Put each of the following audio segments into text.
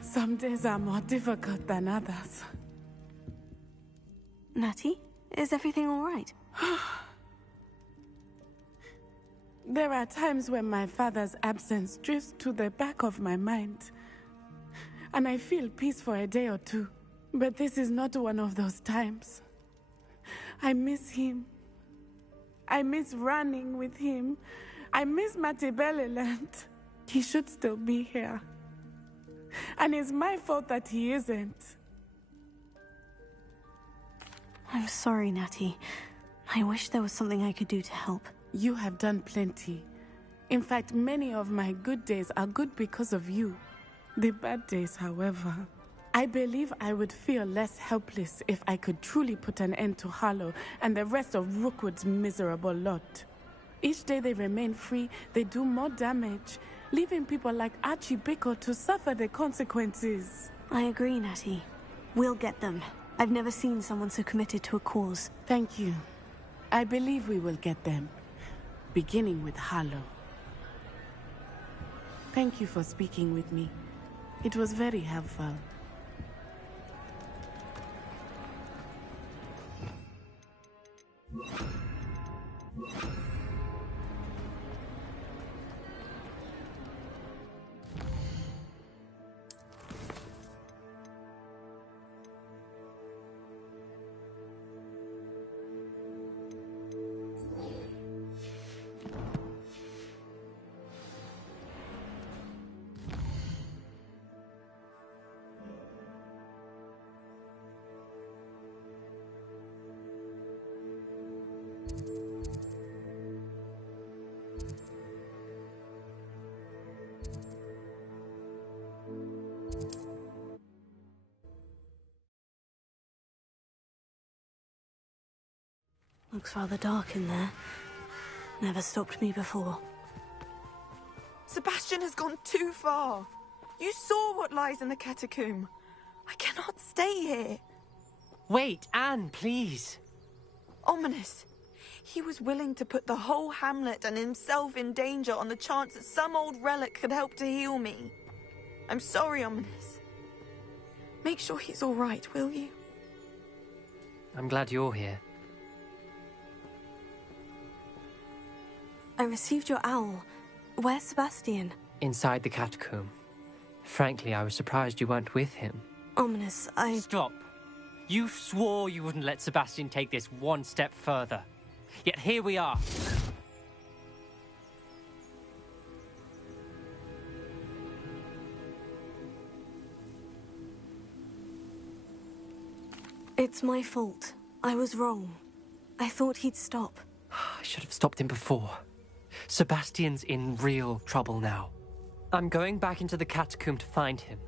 Some days are more difficult than others. Natty, is everything all right? There are times when my father's absence drifts to the back of my mind, and I feel peace for a day or two. But this is not one of those times. I miss him. I miss running with him. I miss Matibeleland. He should still be here. And it's my fault that he isn't. I'm sorry, Natty. I wish there was something I could do to help. You have done plenty. In fact, many of my good days are good because of you. The bad days, however, I believe I would feel less helpless if I could truly put an end to Harlow and the rest of Rookwood's miserable lot. Each day they remain free, they do more damage, leaving people like Archie Bickle to suffer the consequences. I agree, Natty. We'll get them. I've never seen someone so committed to a cause. Thank you. I believe we will get them. Beginning with Harlow. Thank you for speaking with me. It was very helpful. Looks rather dark in there. Never stopped me before. Sebastian has gone too far. You saw what lies in the catacomb. I cannot stay here. Wait, Anne, please. Ominous. He was willing to put the whole hamlet and himself in danger on the chance that some old relic could help to heal me. I'm sorry, Ominous. Make sure he's all right, will you? I'm glad you're here. I received your owl. Where's Sebastian? Inside the catacomb. Frankly, I was surprised you weren't with him. Ominous, Stop. You swore you wouldn't let Sebastian take this one step further. Yet here we are. It's my fault. I was wrong. I thought he'd stop. I should have stopped him before. Sebastian's in real trouble now. I'm going back into the catacomb to find him.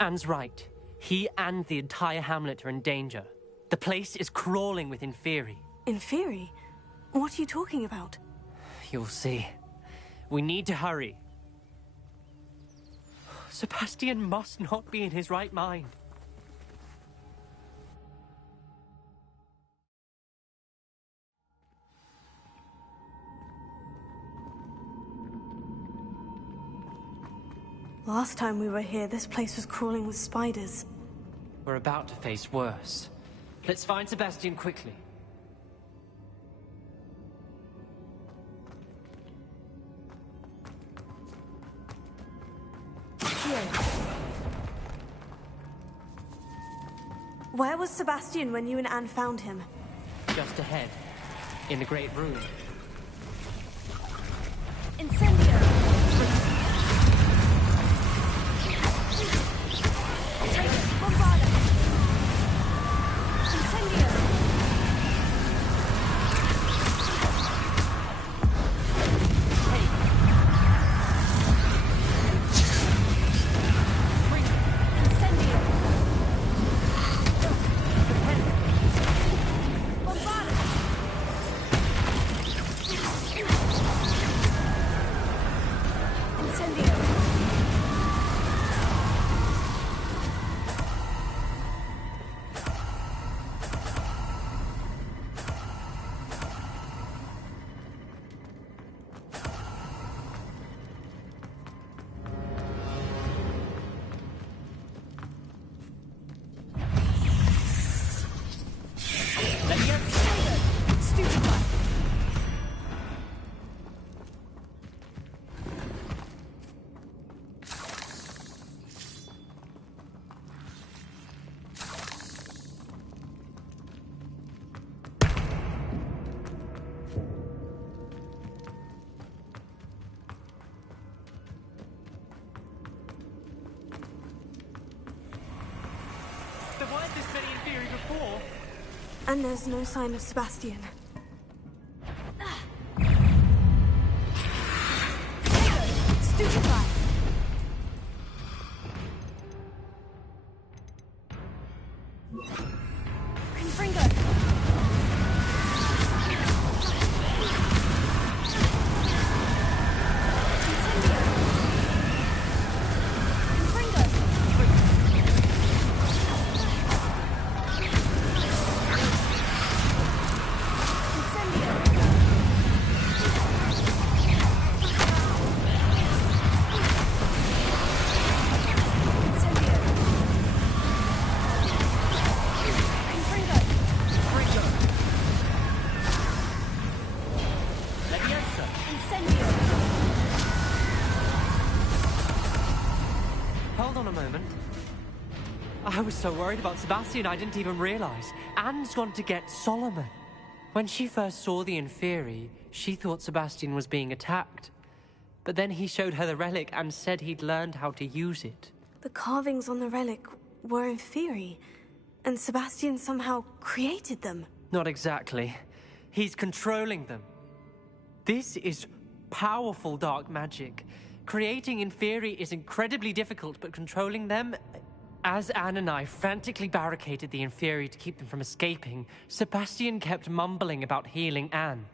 Anne's right. He and the entire hamlet are in danger. The place is crawling with Inferi. Inferi? What are you talking about? You'll see. We need to hurry. Sebastian must not be in his right mind. Last time we were here, this place was crawling with spiders. We're about to face worse. Let's find Sebastian quickly. Where was Sebastian when you and Anne found him? Just ahead, in the great room. Incendio! Take it! Bombarda! Incendio! this many inferi before. And there's no sign of Sebastian. Stupefy! Confringo! Hold on a moment. I was so worried about Sebastian I didn't even realize. Anne's gone to get Solomon. When she first saw the Inferi, she thought Sebastian was being attacked. But then he showed her the relic and said he'd learned how to use it. The carvings on the relic were Inferi, and Sebastian somehow created them. Not exactly. He's controlling them. This is powerful dark magic. Creating Inferi is incredibly difficult, but controlling them... As Anne and I frantically barricaded the Inferi to keep them from escaping, Sebastian kept mumbling about healing Anne.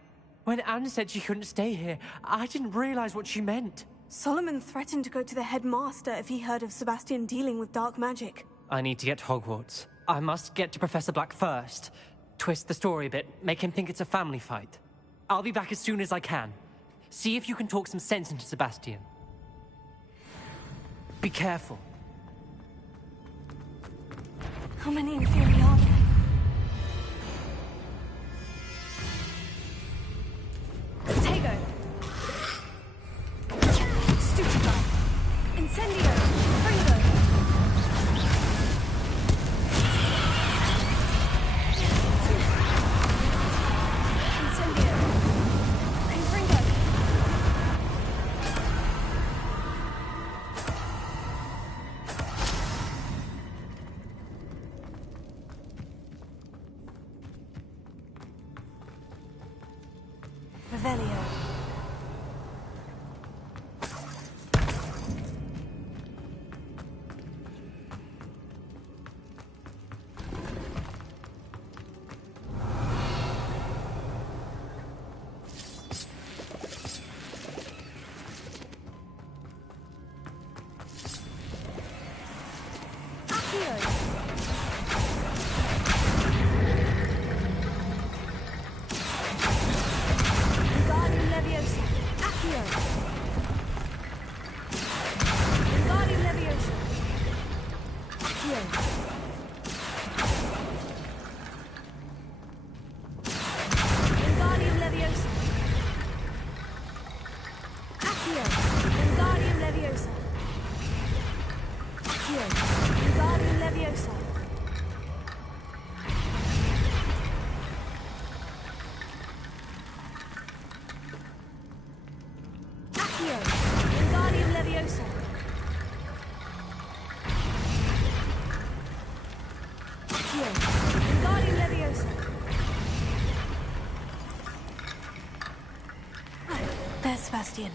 When Anne said she couldn't stay here, I didn't realize what she meant. Solomon threatened to go to the headmaster if he heard of Sebastian dealing with dark magic. I need to get to Hogwarts. I must get to Professor Black first. Twist the story a bit, make him think it's a family fight. I'll be back as soon as I can. See if you can talk some sense into Sebastian. Be careful. How many Inferi are there? Tego! Stupefy! Incendio! Fringo! Incendio! Confringo! Revelio. There's Sebastian.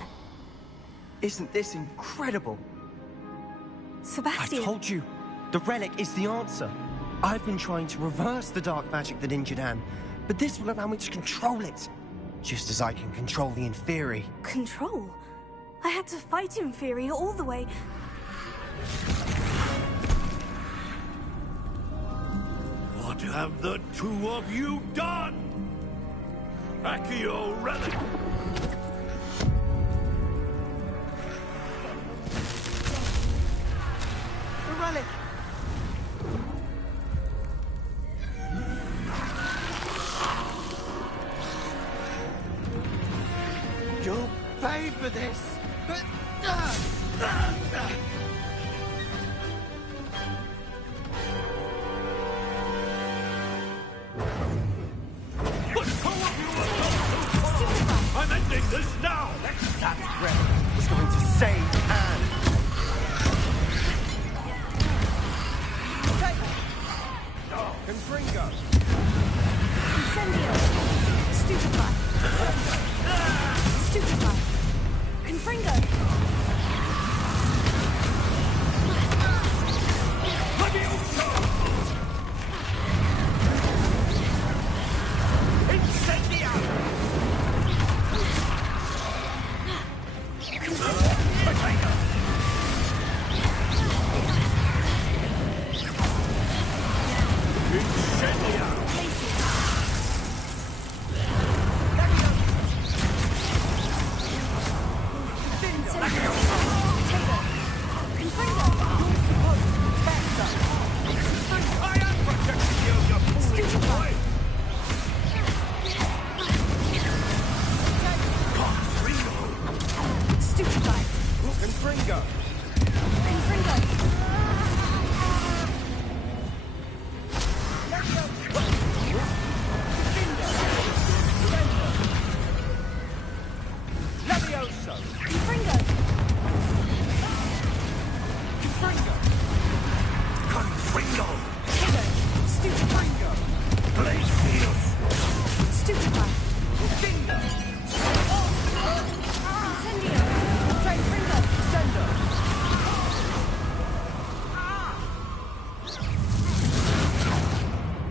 Isn't this incredible? Sebastian! I told you, the relic is the answer. I've been trying to reverse the dark magic that injured Anne, but this will allow me to control it. Just as I can control the Inferi. Control? I had to fight Inferi all the way... What have the two of you done? Accio relic! The relic! You'll pay for this! But two of you have gone too far! I'm ending this now! That relic was going to save Anne! Confringo! Incendio! Stupefy! Stupefy! Confringo! Levioso! Incendiary! Potato! Incendiary! I am protecting you, you foolish boy! Stupefy! Confringo! Confringo! Levioso! Confringo! Confringo! Confringo! Stupefy! Glacius! Stupefy! Dingo! Incendio! Confringo! Sendo!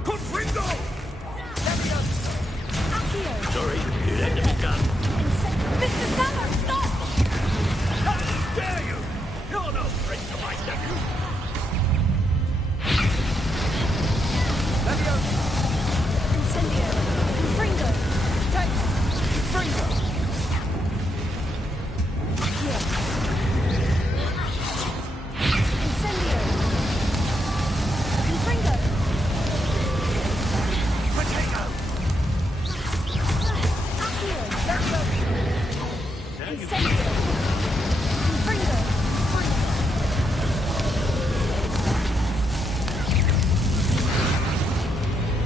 Confringo! Accio! Sorry, you had to be done. Mr. Saller, stop! How dare you! You're no friend to my nephew! Levioso! Incendio! Confringo! Confringo! Accio! Incendio! Confringo! Potato! Accio! Incendio! Confringo!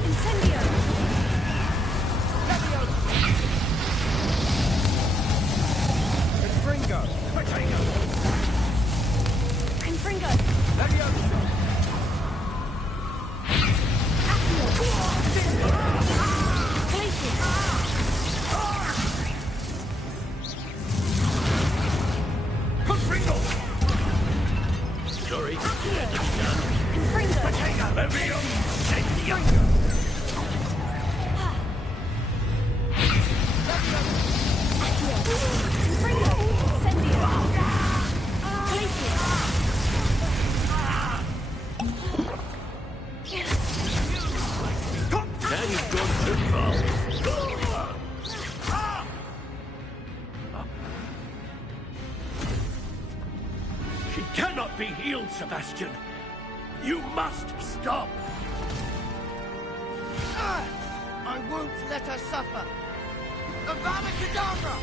Incendio! Confringo! Potato! Confringo! Levioso! Accio! Glacius! Confringo! Sorry, you had to be done. Confringo! Potato! Levioso! Confringo! Incendio! Glacius! Now you've gone too far. She cannot be healed, Sebastian. You must stop. I won't let her suffer! Avada Kedavra!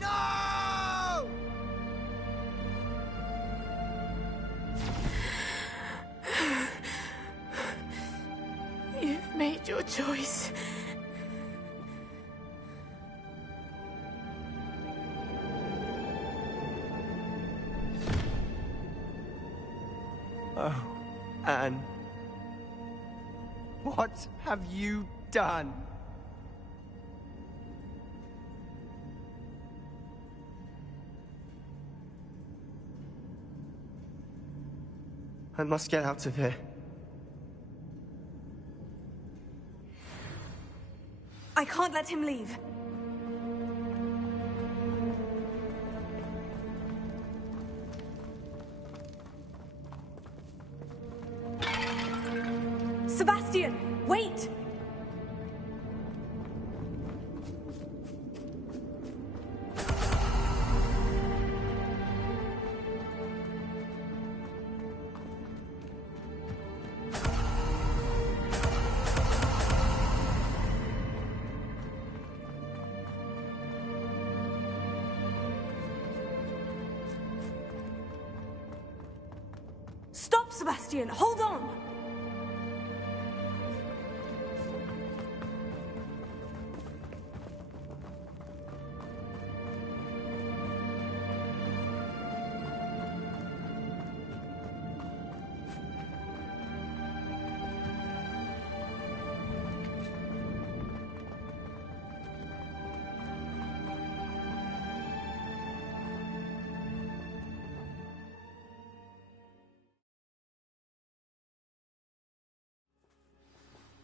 No! You've made your choice. Oh, Anne. What have you done? I must get out of here. I can't let him leave. Sebastian, wait! Stop, Sebastian! Hold on!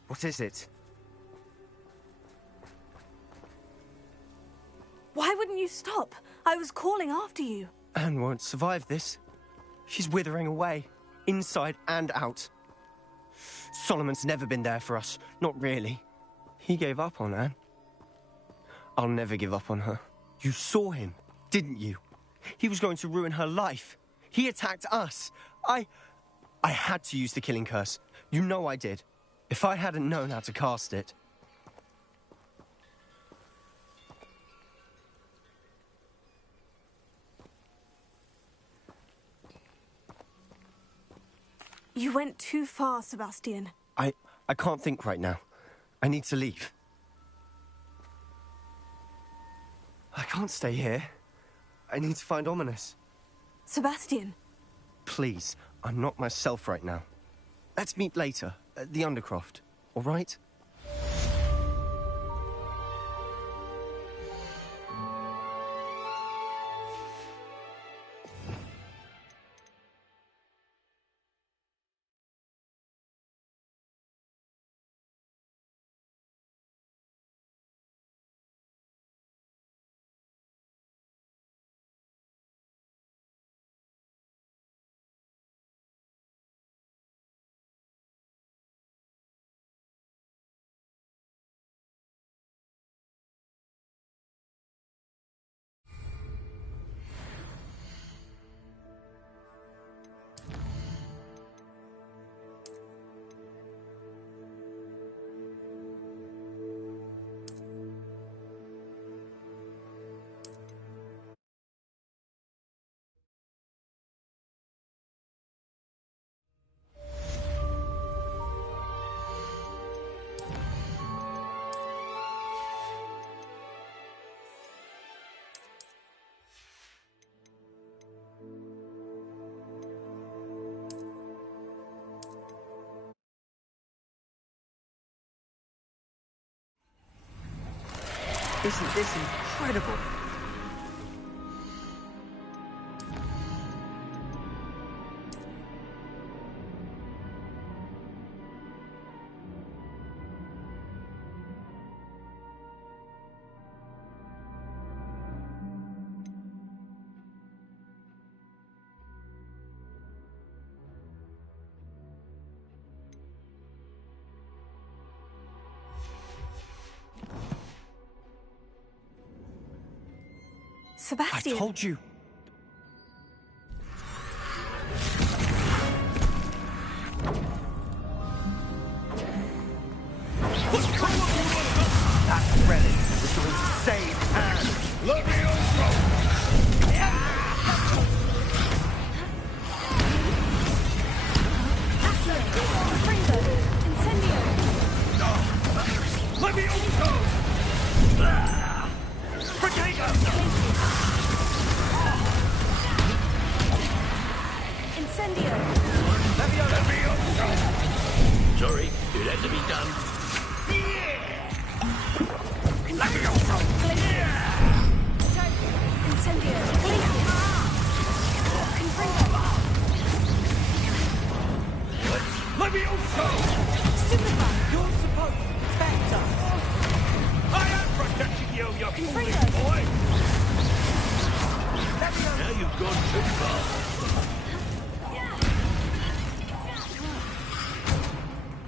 What is it? Why wouldn't you stop? I was calling after you. Anne won't survive this. She's withering away, inside and out. Solomon's never been there for us, not really. He gave up on Anne. I'll never give up on her. You saw him, didn't you? He was going to ruin her life. He attacked us. I had to use the killing curse. You know I did. If I hadn't known how to cast it... You went too far, Sebastian. I can't think right now. I need to leave. I can't stay here. I need to find Ominous. Sebastian. Please, I'm not myself right now. Let's meet later, at the Undercroft, all right? Isn't this incredible? Sebastian. I told you. That relic was going to save Anne. Let me unthrow! Let me unthrow! Potato! Incendio! Let me unthrow! Sorry, it had to be done. Let me unthrow! Incendio! Let me unthrow! You're supposed to protect us. I am protecting you, you foolish boy! Now you've gone too far.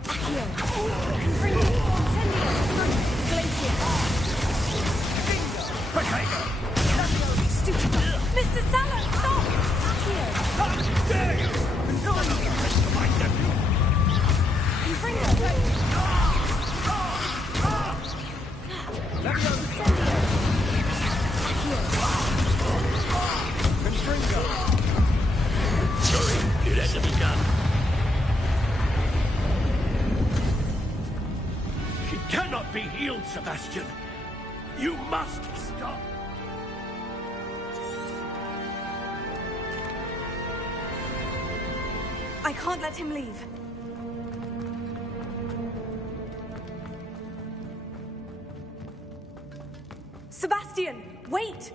Accio! Sebastian. You must stop. I can't let him leave. Sebastian, wait!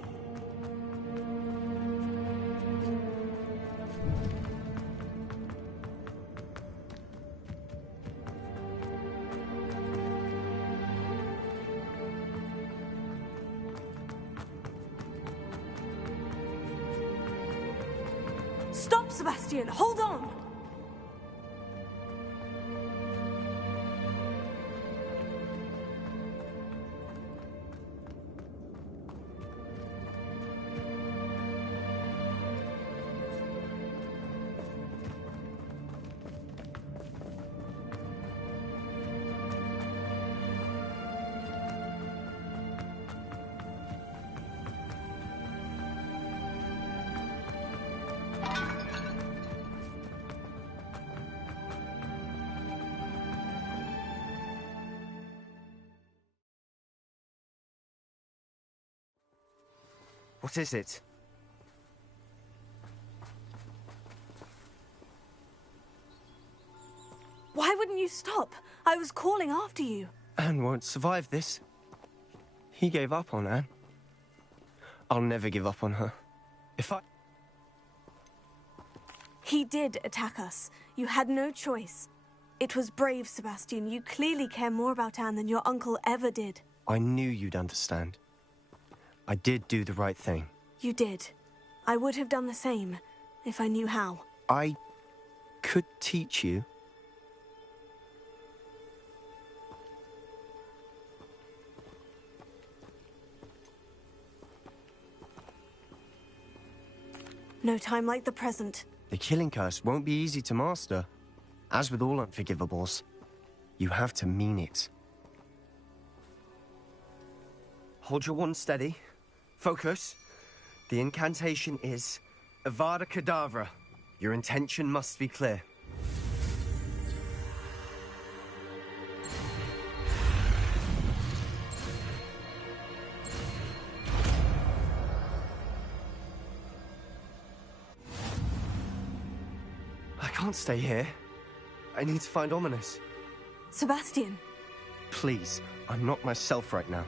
Stop, Sebastian! Hold on! What is it? Why wouldn't you stop? I was calling after you. Anne won't survive this. He gave up on Anne. I'll never give up on her. If I... He did attack us. You had no choice. It was brave, Sebastian. You clearly care more about Anne than your uncle ever did. I knew you'd understand. I did do the right thing. You did. I would have done the same, if I knew how. I could teach you. No time like the present. The killing curse won't be easy to master. As with all unforgivables, you have to mean it. Hold your wand steady. Focus. The incantation is Avada Kedavra. Your intention must be clear. I can't stay here. I need to find Ominous. Sebastian. Please, I'm not myself right now.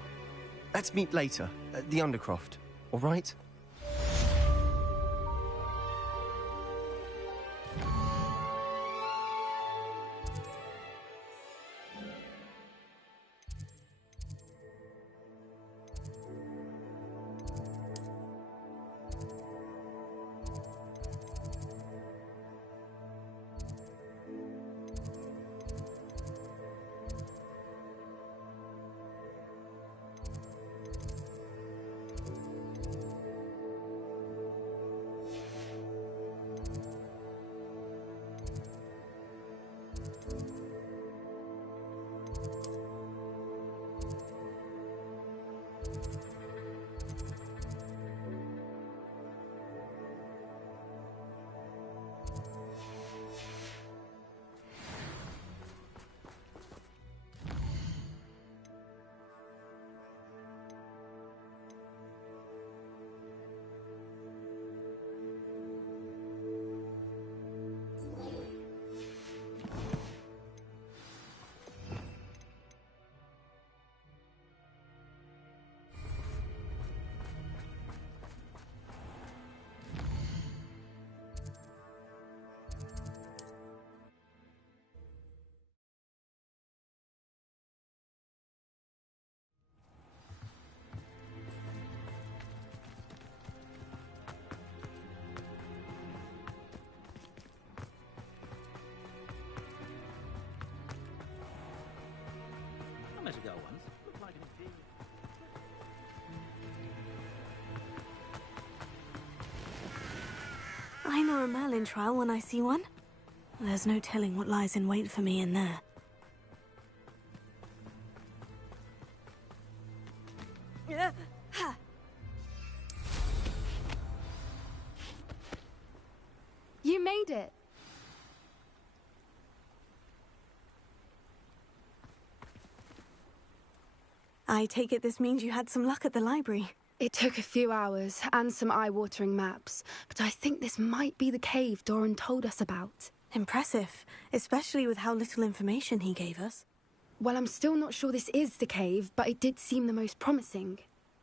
Let's meet later, at the Undercroft, all right? I met a girl once. Looked like an inferior. I know a Merlin trial when I see one. There's no telling what lies in wait for me in there. You made it. I take it this means you had some luck at the library. It took a few hours and some eye-watering maps, but I think this might be the cave Doran told us about. Impressive, especially with how little information he gave us. Well, I'm still not sure this is the cave, but it did seem the most promising.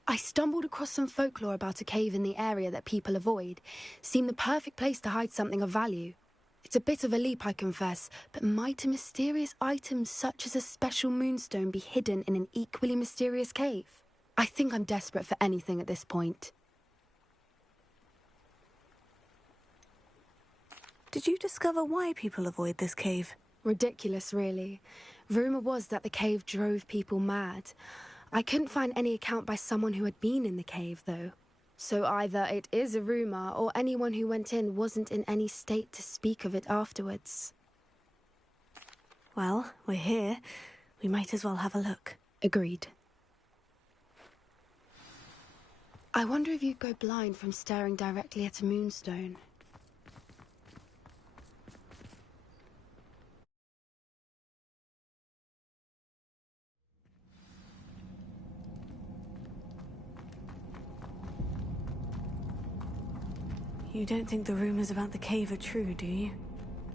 I stumbled across some folklore about a cave in the area that people avoid. Seemed the perfect place to hide something of value. It's a bit of a leap, I confess, but might a mysterious item such as a special moonstone be hidden in an equally mysterious cave? I think I'm desperate for anything at this point. Did you discover why people avoid this cave? Ridiculous, really. Rumour was that the cave drove people mad. I couldn't find any account by someone who had been in the cave, though. So either it is a rumour, or anyone who went in wasn't in any state to speak of it afterwards. Well, we're here. We might as well have a look. Agreed. I wonder if you'd go blind from staring directly at a moonstone. You don't think the rumors about the cave are true, do you?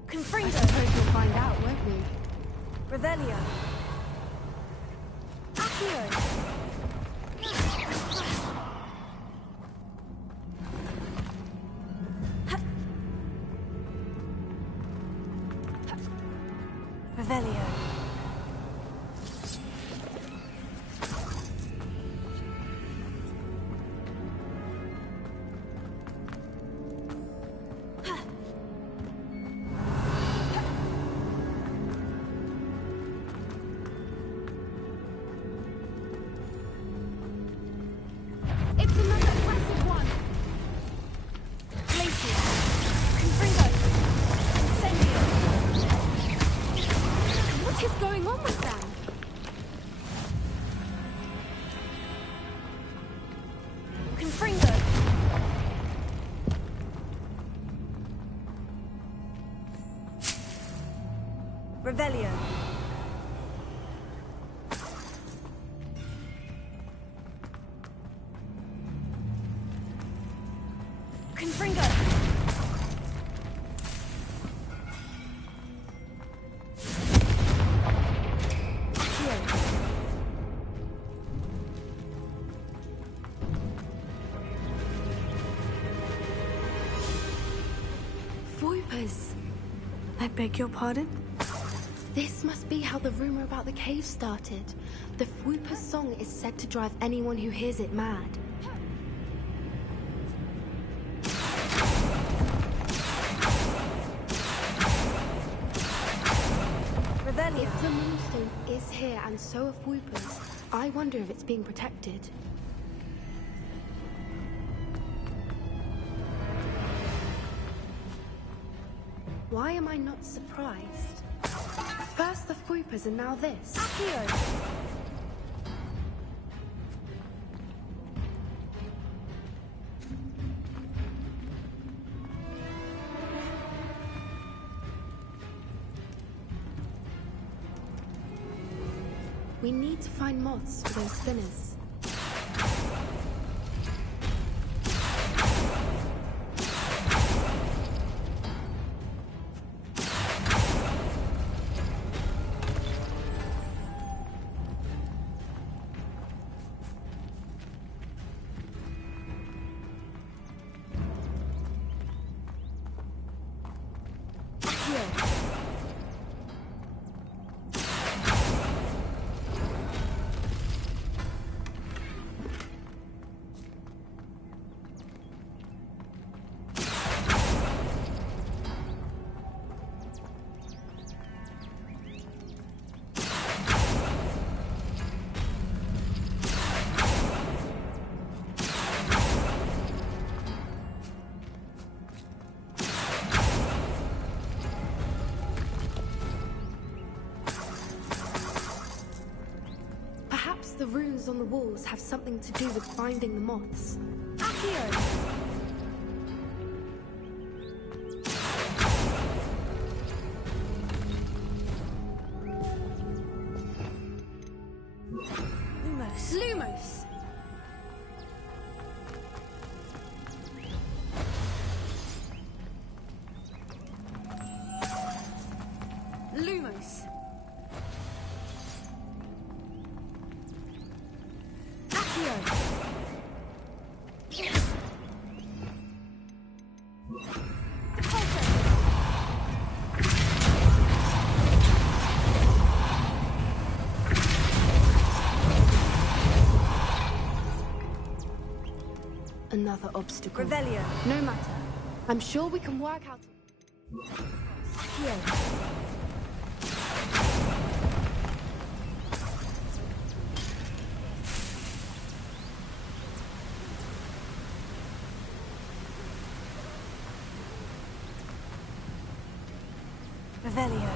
I suppose we'll find out, won't we? Revelio. Accio. Revelio. It's another aggressive one! Glacier. Confringo. Incendio. What is going on with them? Confringo. Revelio. Confringo. Voipers. I beg your pardon? This must be how the rumor about the cave started. The Fwooper's song is said to drive anyone who hears it mad. Revelio. If the moonstone is here and so are Fwoopers, I wonder if it's being protected. Why am I not surprised? First the Fwoopers and now this. Accio. We need to find moths for those spinners. The runes on the walls have something to do with finding the moths. Accio. Lumos. Lumos! Accio! Another obstacle. Revelio. No matter. I'm sure we can work out... Here. Revelio.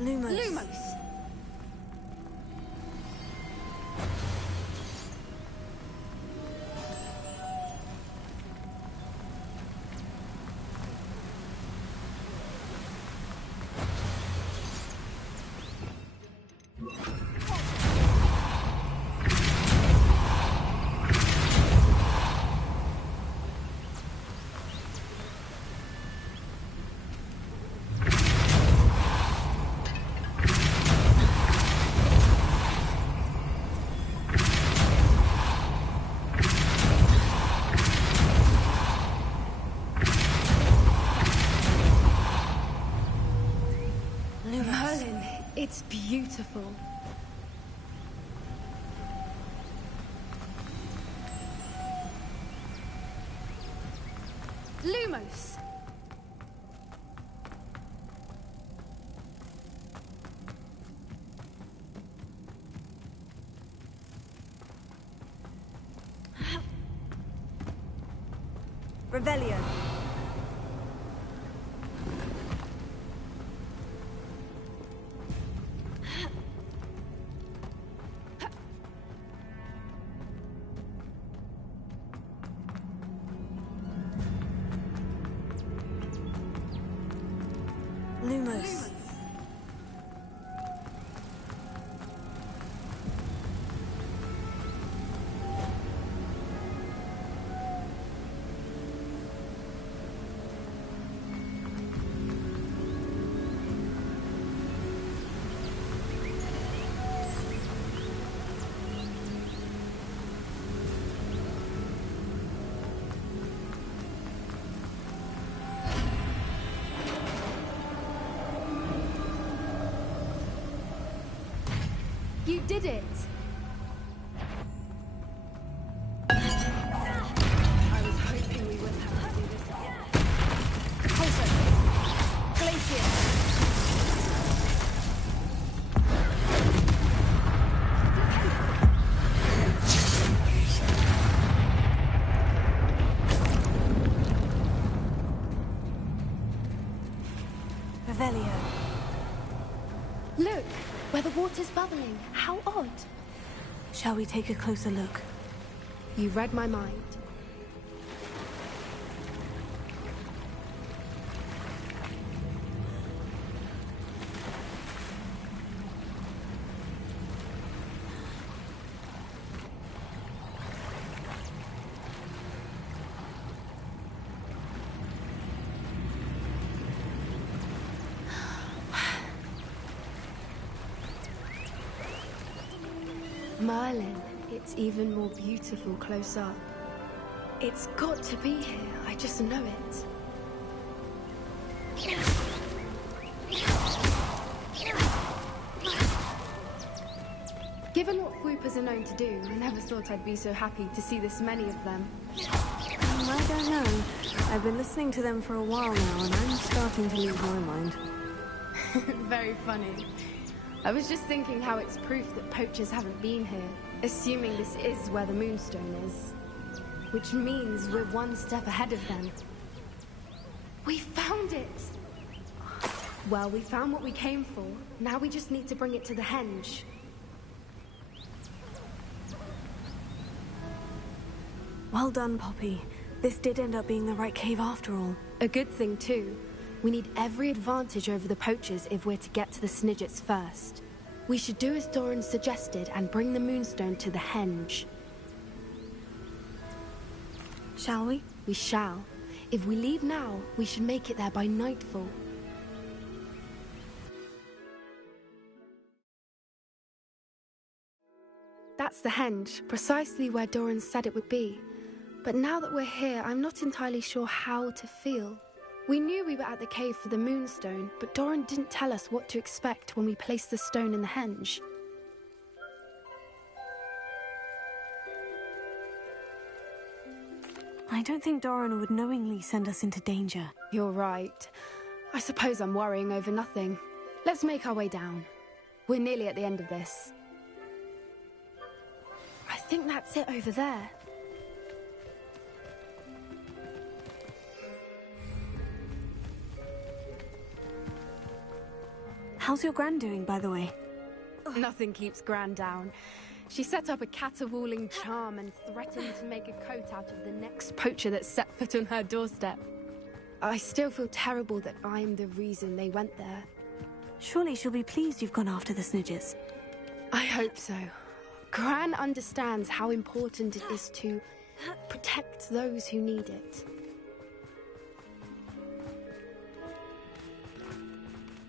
Lumos. Lumos! Merlin, it's beautiful. Lumos! Revelio. Lumos. You did it! I was hoping we wouldn't have to do this again. Closer. Glacier. Revelio. Look, where the water's bubbling. How odd. Shall we take a closer look? You read my mind. Merlin, it's even more beautiful close up. It's got to be here, I just know it. Given what Fwoopas are known to do, I never thought I'd be so happy to see this many of them. I don't know. I've been listening to them for a while now, and I'm starting to lose my mind. Very funny. I was just thinking how it's proof that poachers haven't been here, assuming this is where the Moonstone is. Which means we're one step ahead of them. We found it! Well, we found what we came for. Now we just need to bring it to the henge. Well done, Poppy. This did end up being the right cave after all. A good thing, too. We need every advantage over the poachers if we're to get to the Snidgets first. We should do as Doran suggested and bring the Moonstone to the henge. Shall we? We shall. If we leave now, we should make it there by nightfall. That's the henge, precisely where Doran said it would be. But now that we're here, I'm not entirely sure how to feel. We knew we were at the cave for the moonstone, but Doran didn't tell us what to expect when we placed the stone in the henge. I don't think Doran would knowingly send us into danger. You're right. I suppose I'm worrying over nothing. Let's make our way down. We're nearly at the end of this. I think that's it over there. How's your Gran doing, by the way? Nothing keeps Gran down. She set up a caterwauling charm and threatened to make a coat out of the next poacher that set foot on her doorstep. I still feel terrible that I'm the reason they went there. Surely she'll be pleased you've gone after the Snidges. I hope so. Gran understands how important it is to protect those who need it.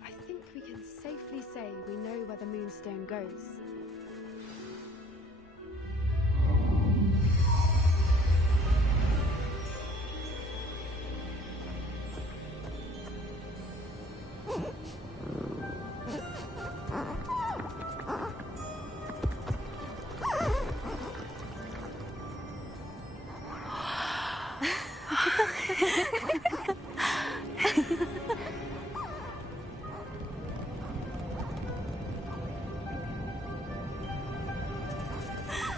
I think we can safely say we know where the moonstone goes.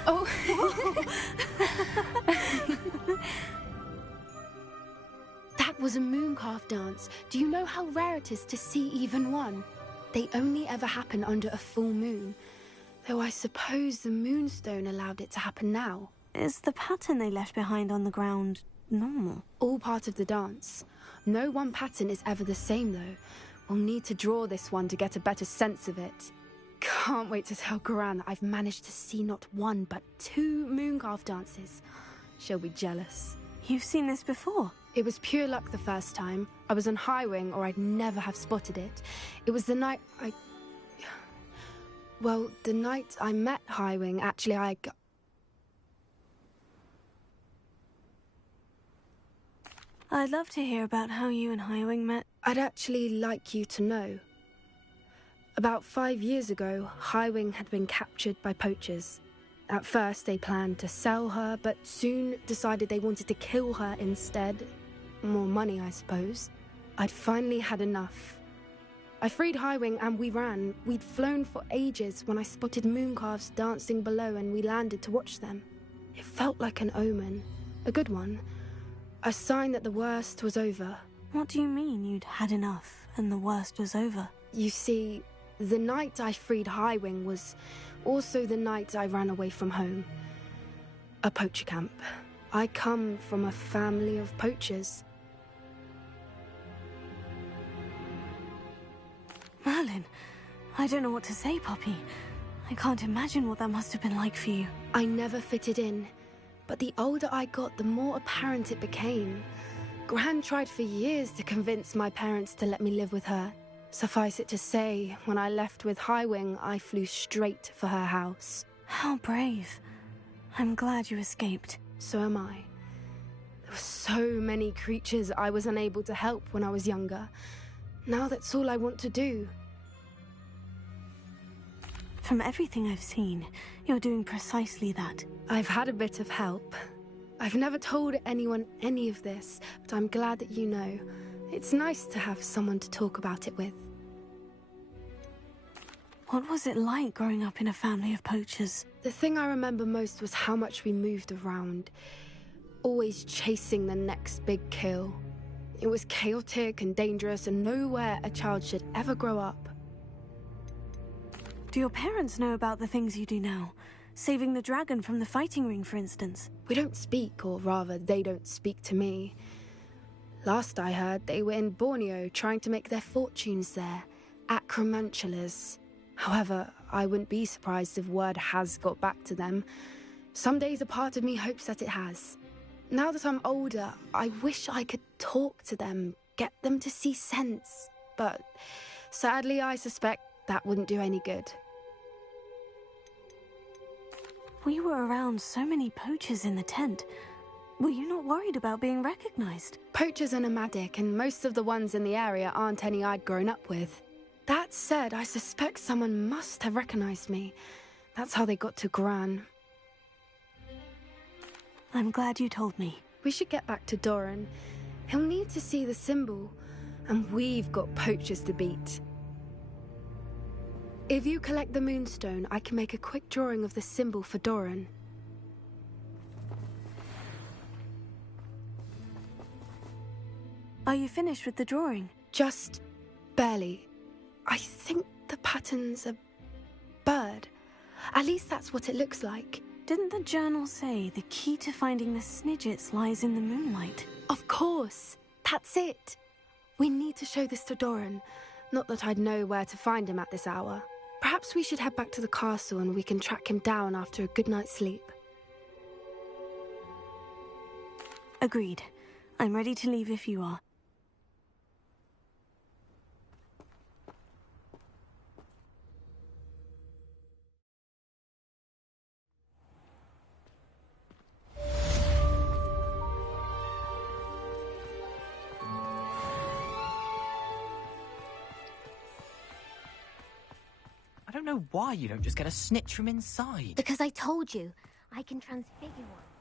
Oh. That was a mooncalf dance. Do you know how rare it is to see even one? They only ever happen under a full moon. Though I suppose the moonstone allowed it to happen now. Is the pattern they left behind on the ground normal? All part of the dance. No one pattern is ever the same, though. We'll need to draw this one to get a better sense of it. Can't wait to tell Gran that I've managed to see not one, but 2 mooncalf dances. She'll be jealous. You've seen this before? It was pure luck the first time. I was on Highwing, or I'd never have spotted it. It was the night Well, the night I met Highwing, actually, I'd love to hear about how you and Highwing met. I'd actually like you to know. About 5 years ago, Highwing had been captured by poachers. At first, they planned to sell her, but soon decided they wanted to kill her instead. More money, I suppose. I'd finally had enough. I freed Highwing and we ran. We'd flown for ages when I spotted mooncalves dancing below and we landed to watch them. It felt like an omen. A good one. A sign that the worst was over. What do you mean you'd had enough and the worst was over? You see, the night I freed Highwing was also the night I ran away from home. A poacher camp. I come from a family of poachers. Merlin, I don't know what to say, Poppy. I can't imagine what that must have been like for you. I never fitted in, but the older I got, the more apparent it became. Gran tried for years to convince my parents to let me live with her. Suffice it to say, when I left with Highwing, I flew straight for her house. How brave. I'm glad you escaped. So am I. There were so many creatures I was unable to help when I was younger. Now that's all I want to do. From everything I've seen, you're doing precisely that. I've had a bit of help. I've never told anyone any of this, but I'm glad that you know. It's nice to have someone to talk about it with. What was it like growing up in a family of poachers? The thing I remember most was how much we moved around, always chasing the next big kill. It was chaotic and dangerous and nowhere a child should ever grow up. Do your parents know about the things you do now? Saving the dragon from the fighting ring, for instance? We don't speak, or rather, they don't speak to me. Last I heard, they were in Borneo trying to make their fortunes there, acromantulas. However, I wouldn't be surprised if word has got back to them. Some days a part of me hopes that it has. Now that I'm older, I wish I could talk to them, get them to see sense. But sadly, I suspect that wouldn't do any good. We were around so many poachers in the tent. Were you not worried about being recognized? Poachers are nomadic, and most of the ones in the area aren't any I'd grown up with. That said, I suspect someone must have recognized me. That's how they got to Gran. I'm glad you told me. We should get back to Doran. He'll need to see the symbol, and we've got poachers to beat. If you collect the moonstone, I can make a quick drawing of the symbol for Doran. Are you finished with the drawing? Just barely. I think the pattern's a bird. At least that's what it looks like. Didn't the journal say the key to finding the Snidgets lies in the moonlight? Of course. That's it. We need to show this to Doran. Not that I'd know where to find him at this hour. Perhaps we should head back to the castle and we can track him down after a good night's sleep. Agreed. I'm ready to leave if you are. I don't know why you don't just get a snitch from inside. Because I told you, I can transfigure one.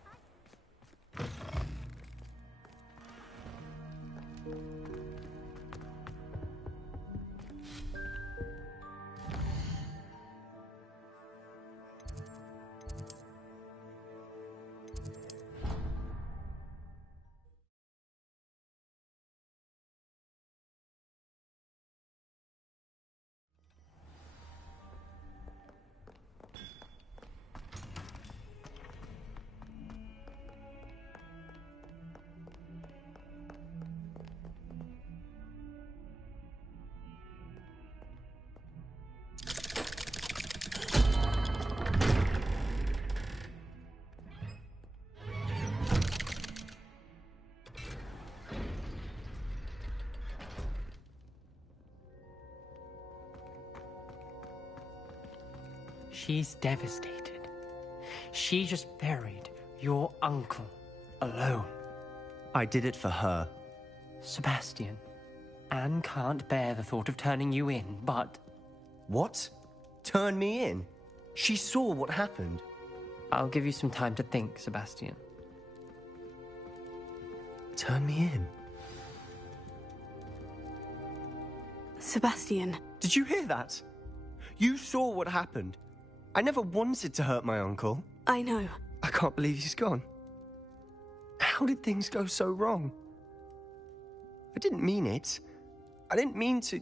She's devastated. She just buried your uncle alone. I did it for her. Sebastian, Anne can't bear the thought of turning you in, but... What? Turn me in? She saw what happened. I'll give you some time to think, Sebastian. Turn me in? Sebastian. Did you hear that? You saw what happened. I never wanted to hurt my uncle. I know. I can't believe he's gone. How did things go so wrong? I didn't mean it. I didn't mean to...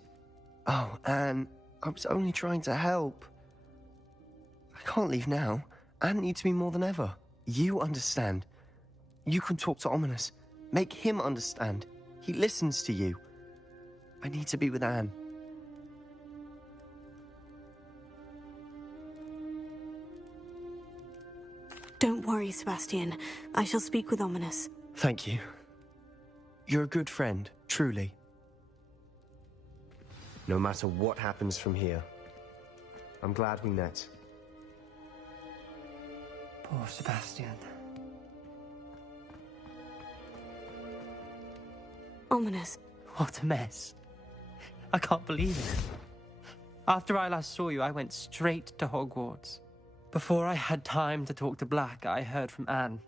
Oh, Anne, I was only trying to help. I can't leave now. Anne needs me more than ever. You understand. You can talk to Ominous. Make him understand. He listens to you. I need to be with Anne. Don't worry, Sebastian. I shall speak with Ominous. Thank you. You're a good friend, truly. No matter what happens from here, I'm glad we met. Poor Sebastian. Ominous. What a mess. I can't believe it. After I last saw you, I went straight to Hogwarts. Before I had time to talk to Black, I heard from Anne.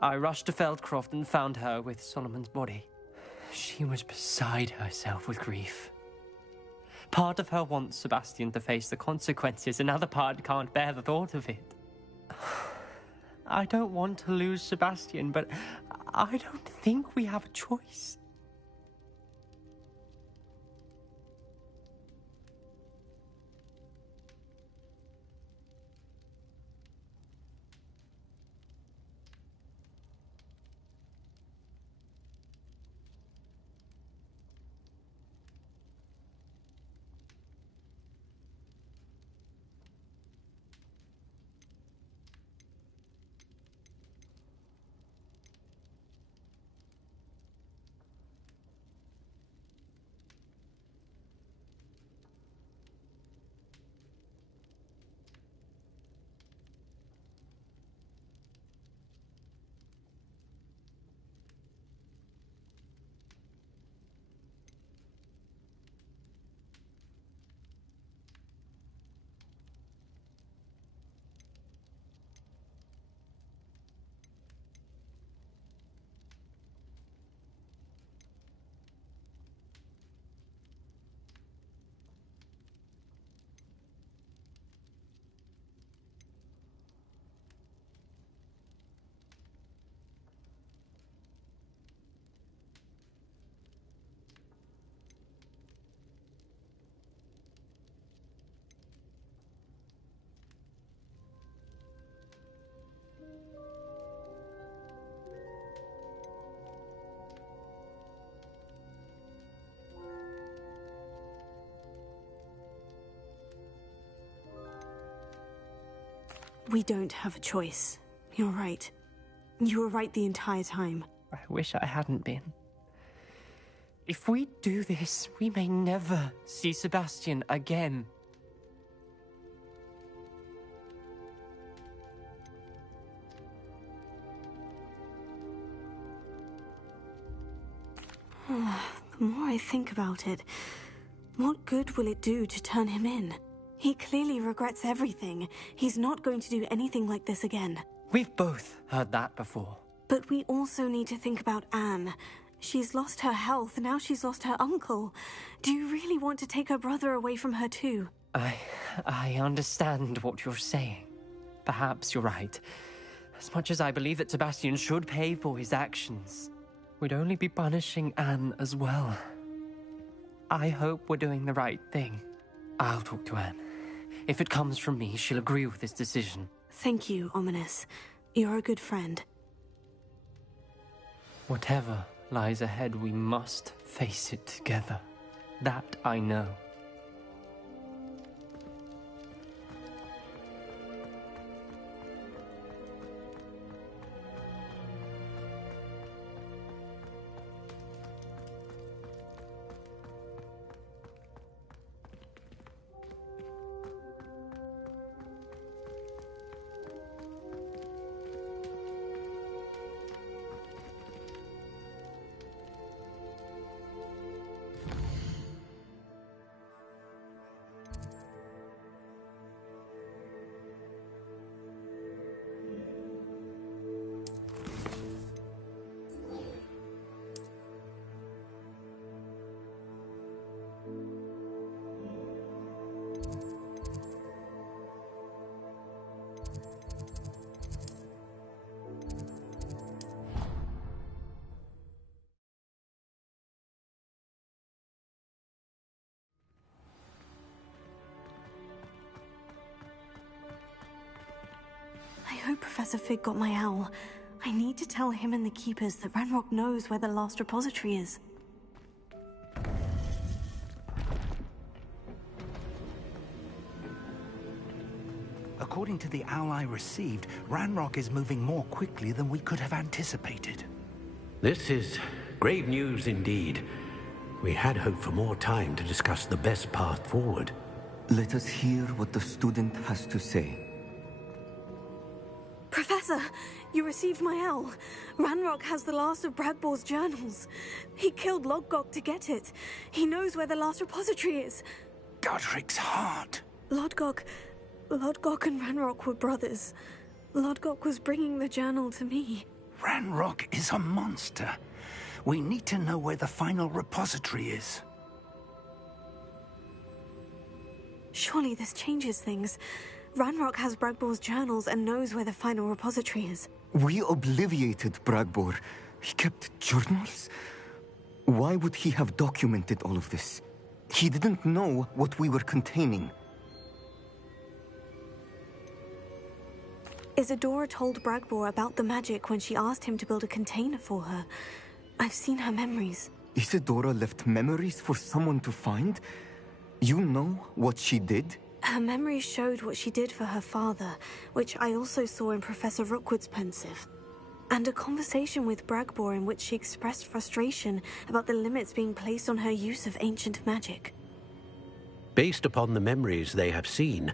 I rushed to Feldcroft and found her with Solomon's body. She was beside herself with grief. Part of her wants Sebastian to face the consequences, another part can't bear the thought of it. I don't want to lose Sebastian, but I don't think we have a choice. We don't have a choice. You're right. You were right the entire time. I wish I hadn't been. If we do this, we may never see Sebastian again. The more I think about it, what good will it do to turn him in? He clearly regrets everything. He's not going to do anything like this again. We've both heard that before. But we also need to think about Anne. She's lost her health, now she's lost her uncle. Do you really want to take her brother away from her too? I understand what you're saying. Perhaps you're right. As much as I believe that Sebastian should pay for his actions, we'd only be punishing Anne as well. I hope we're doing the right thing. I'll talk to Anne. If it comes from me, she'll agree with this decision. Thank you, Ominous. You're a good friend. Whatever lies ahead, we must face it together. That I know. I hope Professor Fig got my owl. I need to tell him and the Keepers that Ranrock knows where the last repository is. According to the owl I received, Ranrock is moving more quickly than we could have anticipated. This is grave news indeed. We had hoped for more time to discuss the best path forward. Let us hear what the student has to say. Professor, you received my owl. Ranrock has the last of Bragbor's journals. He killed Lodgok to get it. He knows where the last repository is. Godric's heart. Lodgok and Ranrock were brothers. Lodgok was bringing the journal to me. Ranrock is a monster. We need to know where the final repository is. Surely this changes things. Ranrock has Bragbor's journals and knows where the final repository is. We obliviated Bragbor. He kept journals? Why would he have documented all of this? He didn't know what we were containing. Isadora told Bragbor about the magic when she asked him to build a container for her. I've seen her memories. Isadora left memories for someone to find? You know what she did? Her memories showed what she did for her father, which I also saw in Professor Rookwood's pensive. And a conversation with Bragbor in which she expressed frustration about the limits being placed on her use of ancient magic. Based upon the memories they have seen,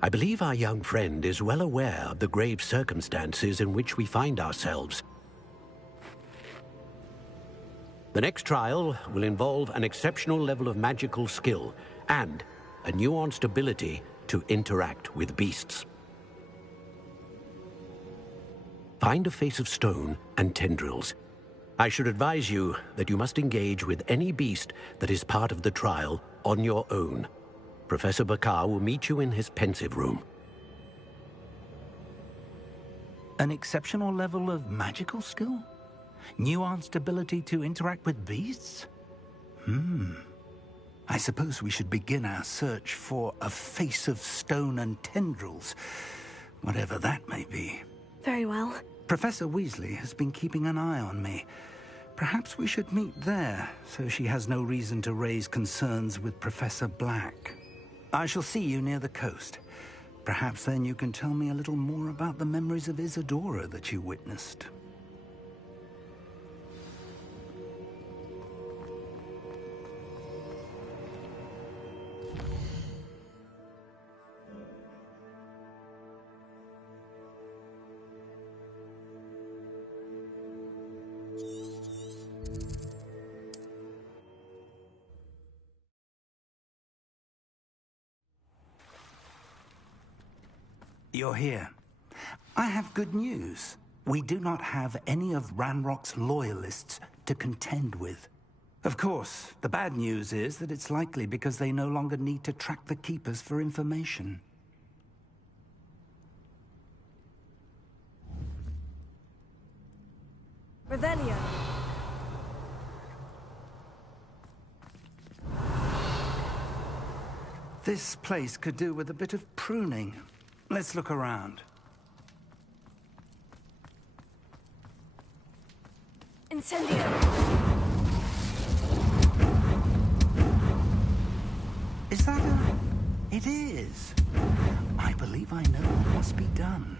I believe our young friend is well aware of the grave circumstances in which we find ourselves. The next trial will involve an exceptional level of magical skill and a nuanced ability to interact with beasts. Find a face of stone and tendrils. I should advise you that you must engage with any beast that is part of the trial on your own. Professor Bakar will meet you in his pensive room. An exceptional level of magical skill? Nuanced ability to interact with beasts? I suppose we should begin our search for a face of stone and tendrils, whatever that may be. Very well. Professor Weasley has been keeping an eye on me. Perhaps we should meet there, so she has no reason to raise concerns with Professor Black. I shall see you near the coast. Perhaps then you can tell me a little more about the memories of Isadora that you witnessed. You're here. I have good news. We do not have any of Ranrock's loyalists to contend with. Of course, the bad news is that it's likely because they no longer need to track the Keepers for information. Revelio. This place could do with a bit of pruning. Let's look around. Incendio. Is that a... It is. I believe I know what must be done.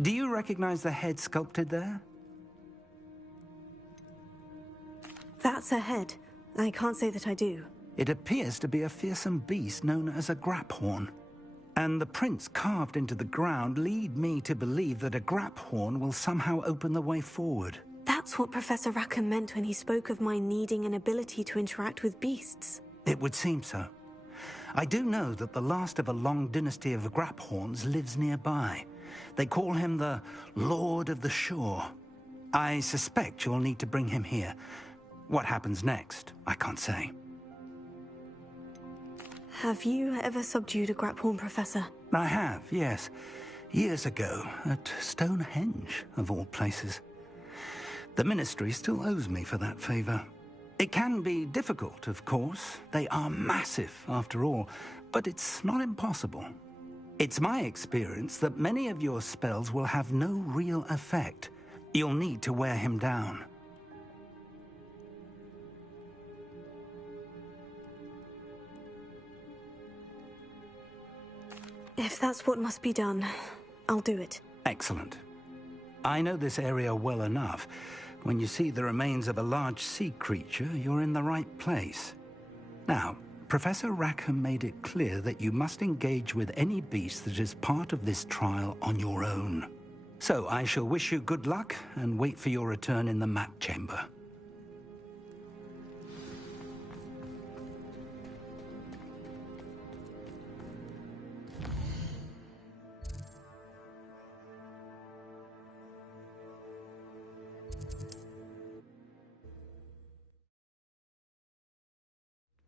Do you recognize the head sculpted there? That's a head. I can't say that I do. It appears to be a fearsome beast known as a graphorn. And the prints carved into the ground lead me to believe that a graphorn will somehow open the way forward. That's what Professor Rackham meant when he spoke of my needing an ability to interact with beasts. It would seem so. I do know that the last of a long dynasty of graphorns lives nearby. They call him the Lord of the Shore. I suspect you'll need to bring him here. What happens next, I can't say. Have you ever subdued a graphorn, Professor? I have, yes. Years ago, at Stonehenge, of all places. The Ministry still owes me for that favor. It can be difficult, of course. They are massive, after all, but it's not impossible. It's my experience that many of your spells will have no real effect. You'll need to wear him down. If that's what must be done, I'll do it. Excellent. I know this area well enough. When you see the remains of a large sea creature, you're in the right place. Now, Professor Rackham made it clear that you must engage with any beast that is part of this trial on your own. So I shall wish you good luck and wait for your return in the map chamber.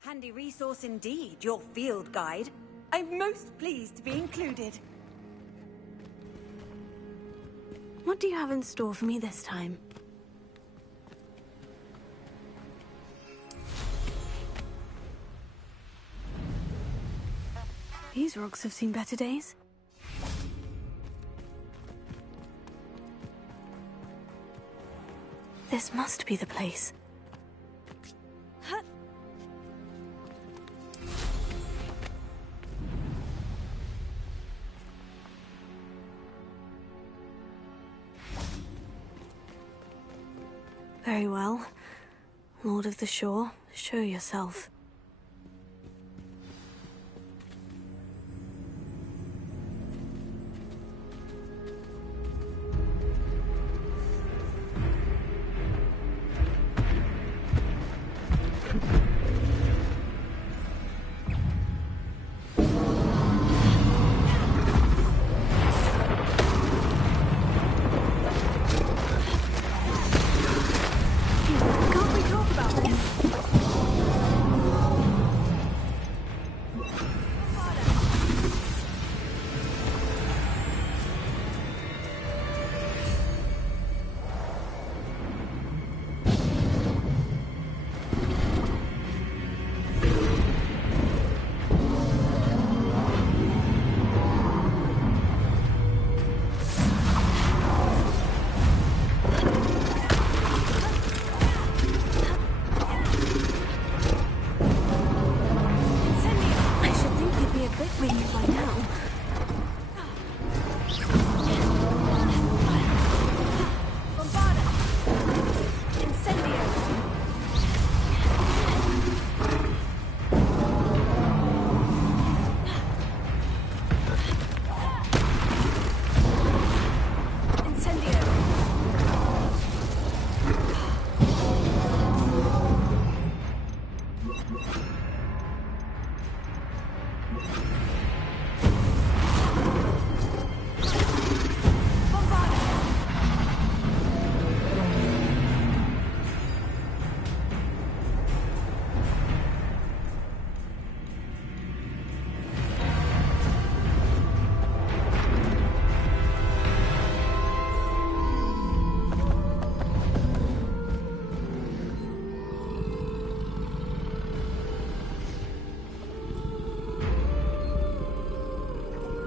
Handy resource indeed, your field guide. I'm most pleased to be included. What do you have in store for me this time? These rocks have seen better days. This must be the place. Very well. Lord of the Shore, show yourself. Can't we talk about this?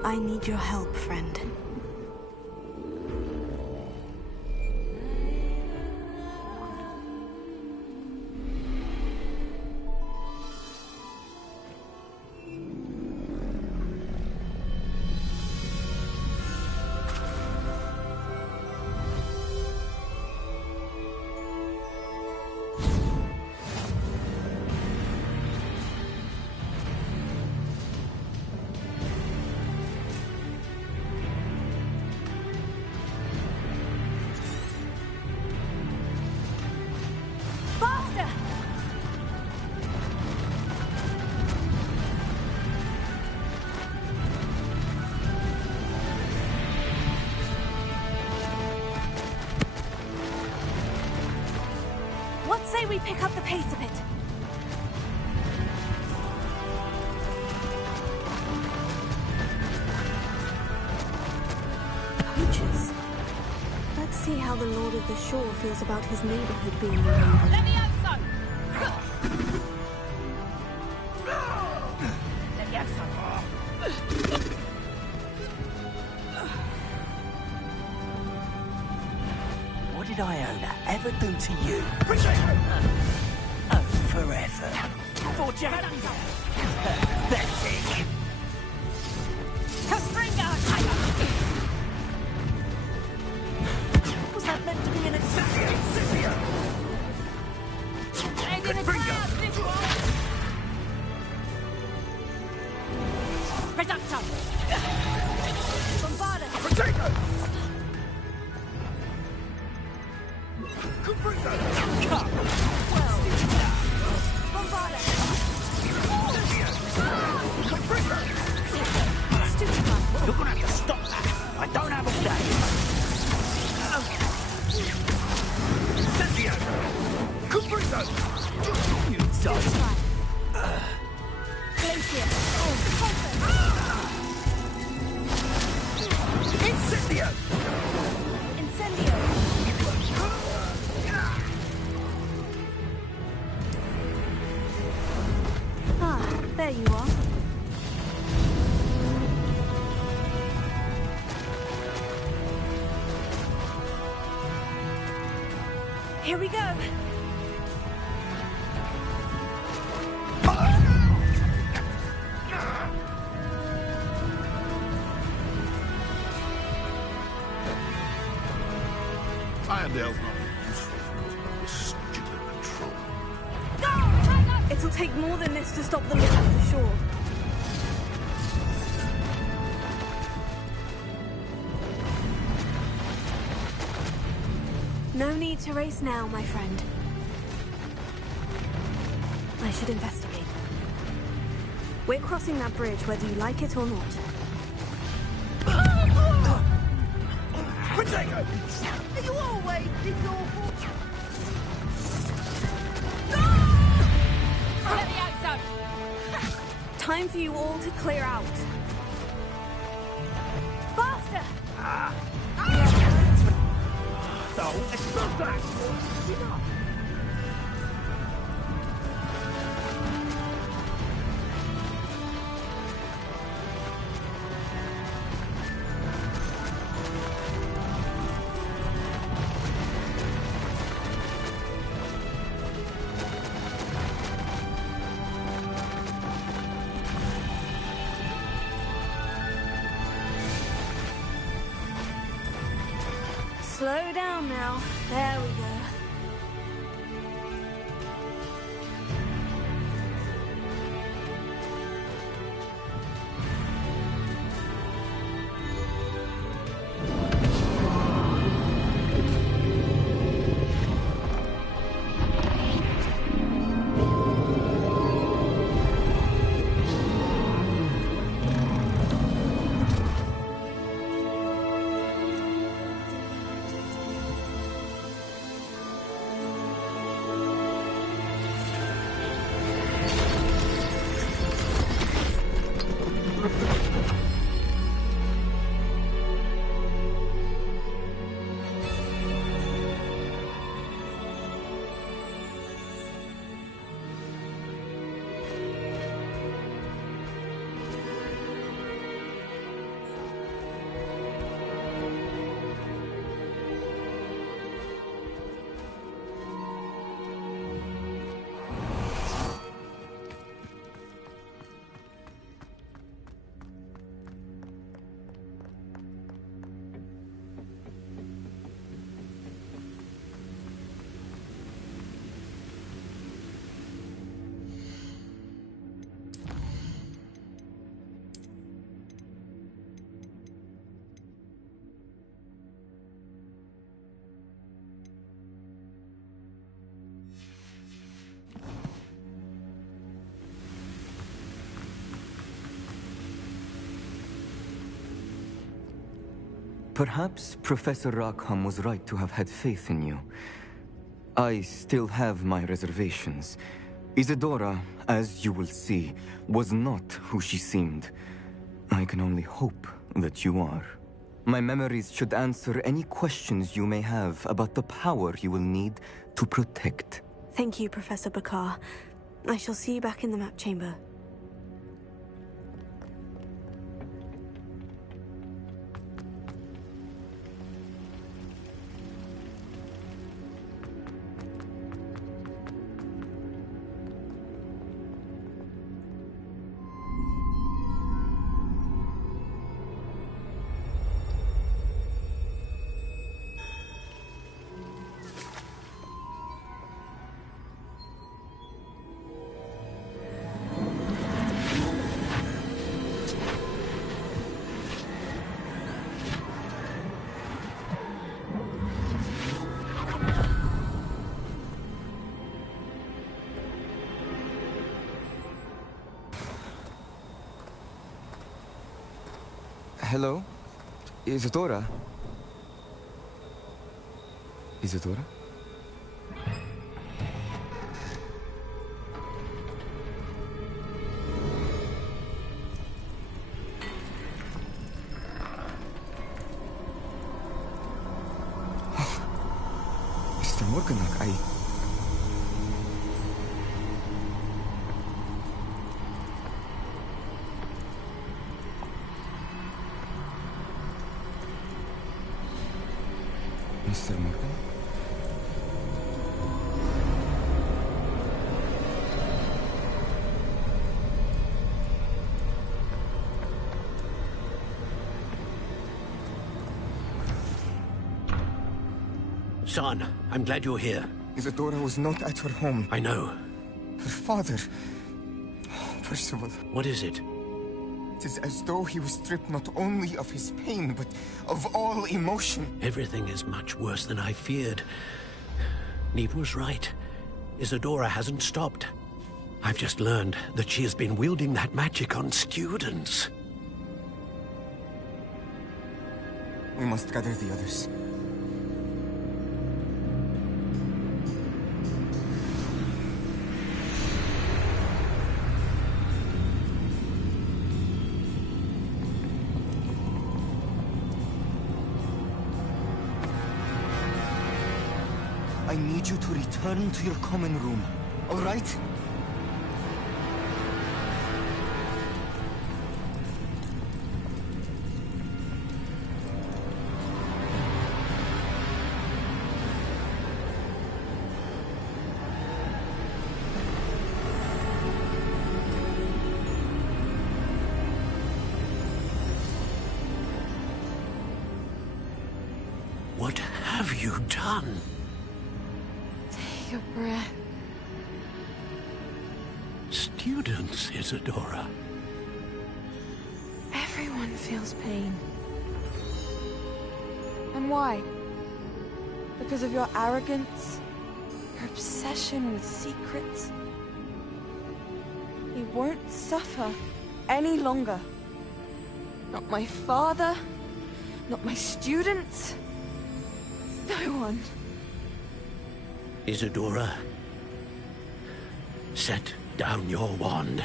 I need your help, friend. Say we pick up the pace a bit. Poachers. Let's see how the Lord of the Shore feels about his neighborhood being invaded. Let me out, son! Let me out, son. What did Iona ever do to you? Oh, forever. For Jack. Pathetic. Was that meant to be an exception? Reducto! Bombarda! Potato! You're gonna have to stop that. I don't have all day. Cynthia! Caprito! You dog! Glacier! Incendio! Incendio! Ah, there you are. Here we go. Irondale's not useful for this stupid patrol. It'll take more than this to stop the Lord of the Shore. No need to race now, my friend. I should investigate. We're crossing that bridge whether you like it or not. Potato! Are you always this awful? Let me out, son! Time for you all to clear out. Faster! No, it's not that! Slow down now. There we go. Perhaps Professor Rackham was right to have had faith in you. I still have my reservations. Isadora, as you will see, was not who she seemed. I can only hope that you are. My memories should answer any questions you may have about the power you will need to protect. Thank you, Professor Bakar. I shall see you back in the map chamber. Hello? Isadora? Isadora? Mr. Morganach, Mr. Morgan? Son, I'm glad you're here. Isadora was not at her home. I know. Her father... Percival. What is it? It is as though he was stripped not only of his pain, but of all emotion. Everything is much worse than I feared. Neve was right. Isadora hasn't stopped. I've just learned that she has been wielding that magic on students. We must gather the others. I need you to return to your common room, all right? What have you done? Take a breath. Students, Isadora. Everyone feels pain. And why? Because of your arrogance? Your obsession with secrets? He won't suffer any longer. Not my father, not my students, no one. Isadora, set down your wand.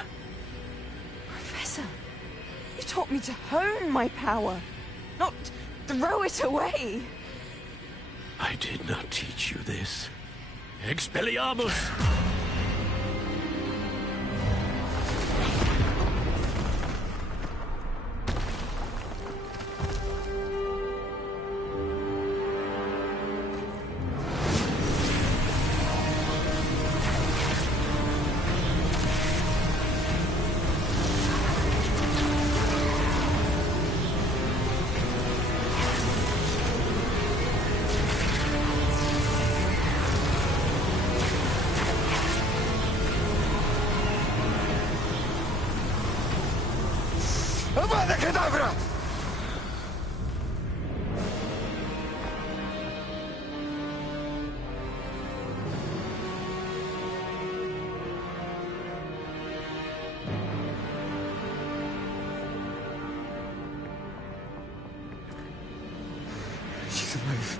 Professor, you taught me to hone my power, not throw it away. I did not teach you this. Expelliarmus! survive.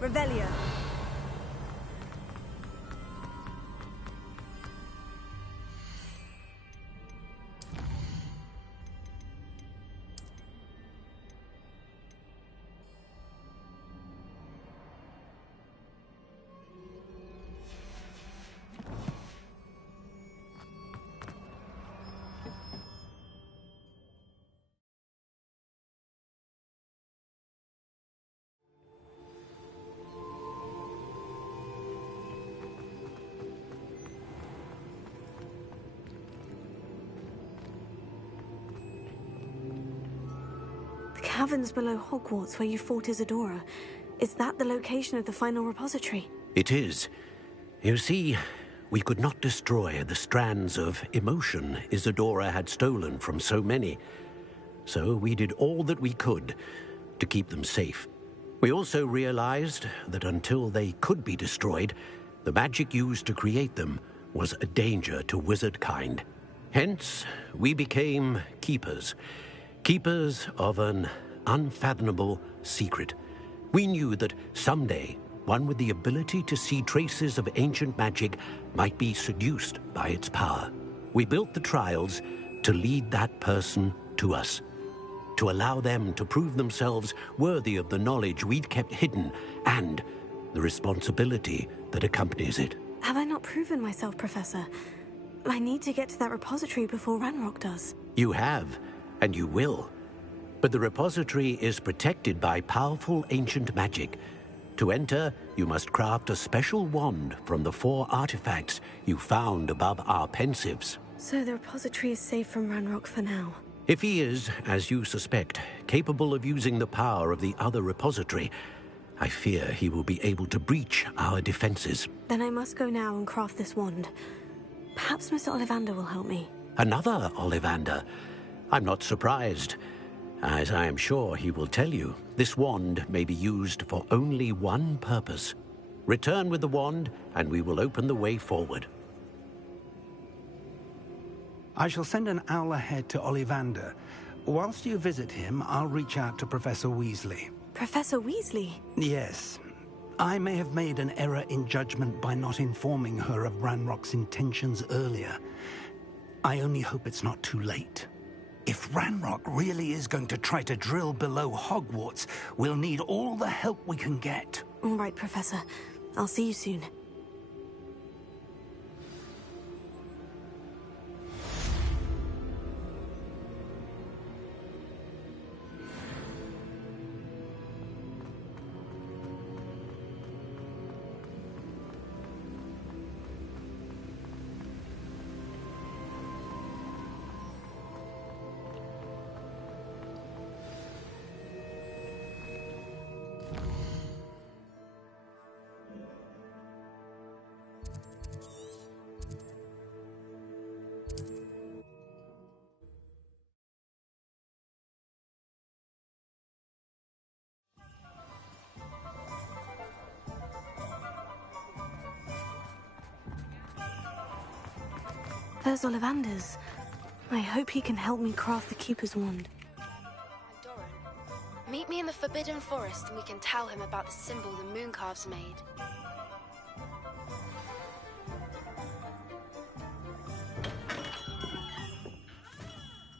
Revelio. Caverns below Hogwarts where you fought Isadora. Is that the location of the final repository? It is. You see, we could not destroy the strands of emotion Isadora had stolen from so many. So we did all that we could to keep them safe. We also realized that until they could be destroyed, the magic used to create them was a danger to wizard kind. Hence, we became keepers. Keepers of an unfathomable secret. We knew that someday, one with the ability to see traces of ancient magic might be seduced by its power. We built the trials to lead that person to us, to allow them to prove themselves worthy of the knowledge we'd kept hidden and the responsibility that accompanies it. Have I not proven myself, Professor? I need to get to that repository before Ranrock does. You have, and you will. But the repository is protected by powerful ancient magic. To enter, you must craft a special wand from the 4 artifacts you found above our pensives. So the repository is safe from Ranrock for now. If he is, as you suspect, capable of using the power of the other repository, I fear he will be able to breach our defenses. Then I must go now and craft this wand. Perhaps Mr. Ollivander will help me. Another Ollivander? I'm not surprised. As I am sure he will tell you, this wand may be used for only one purpose. Return with the wand, and we will open the way forward. I shall send an owl ahead to Ollivander. Whilst you visit him, I'll reach out to Professor Weasley. Professor Weasley? Yes. I may have made an error in judgment by not informing her of Ranrock's intentions earlier. I only hope it's not too late. If Ranrock really is going to try to drill below Hogwarts, we'll need all the help we can get. All right, Professor. I'll see you soon. There's Ollivander's. I hope he can help me craft the Keeper's Wand. Meet me in the Forbidden Forest and we can tell him about the symbol the Mooncalves made.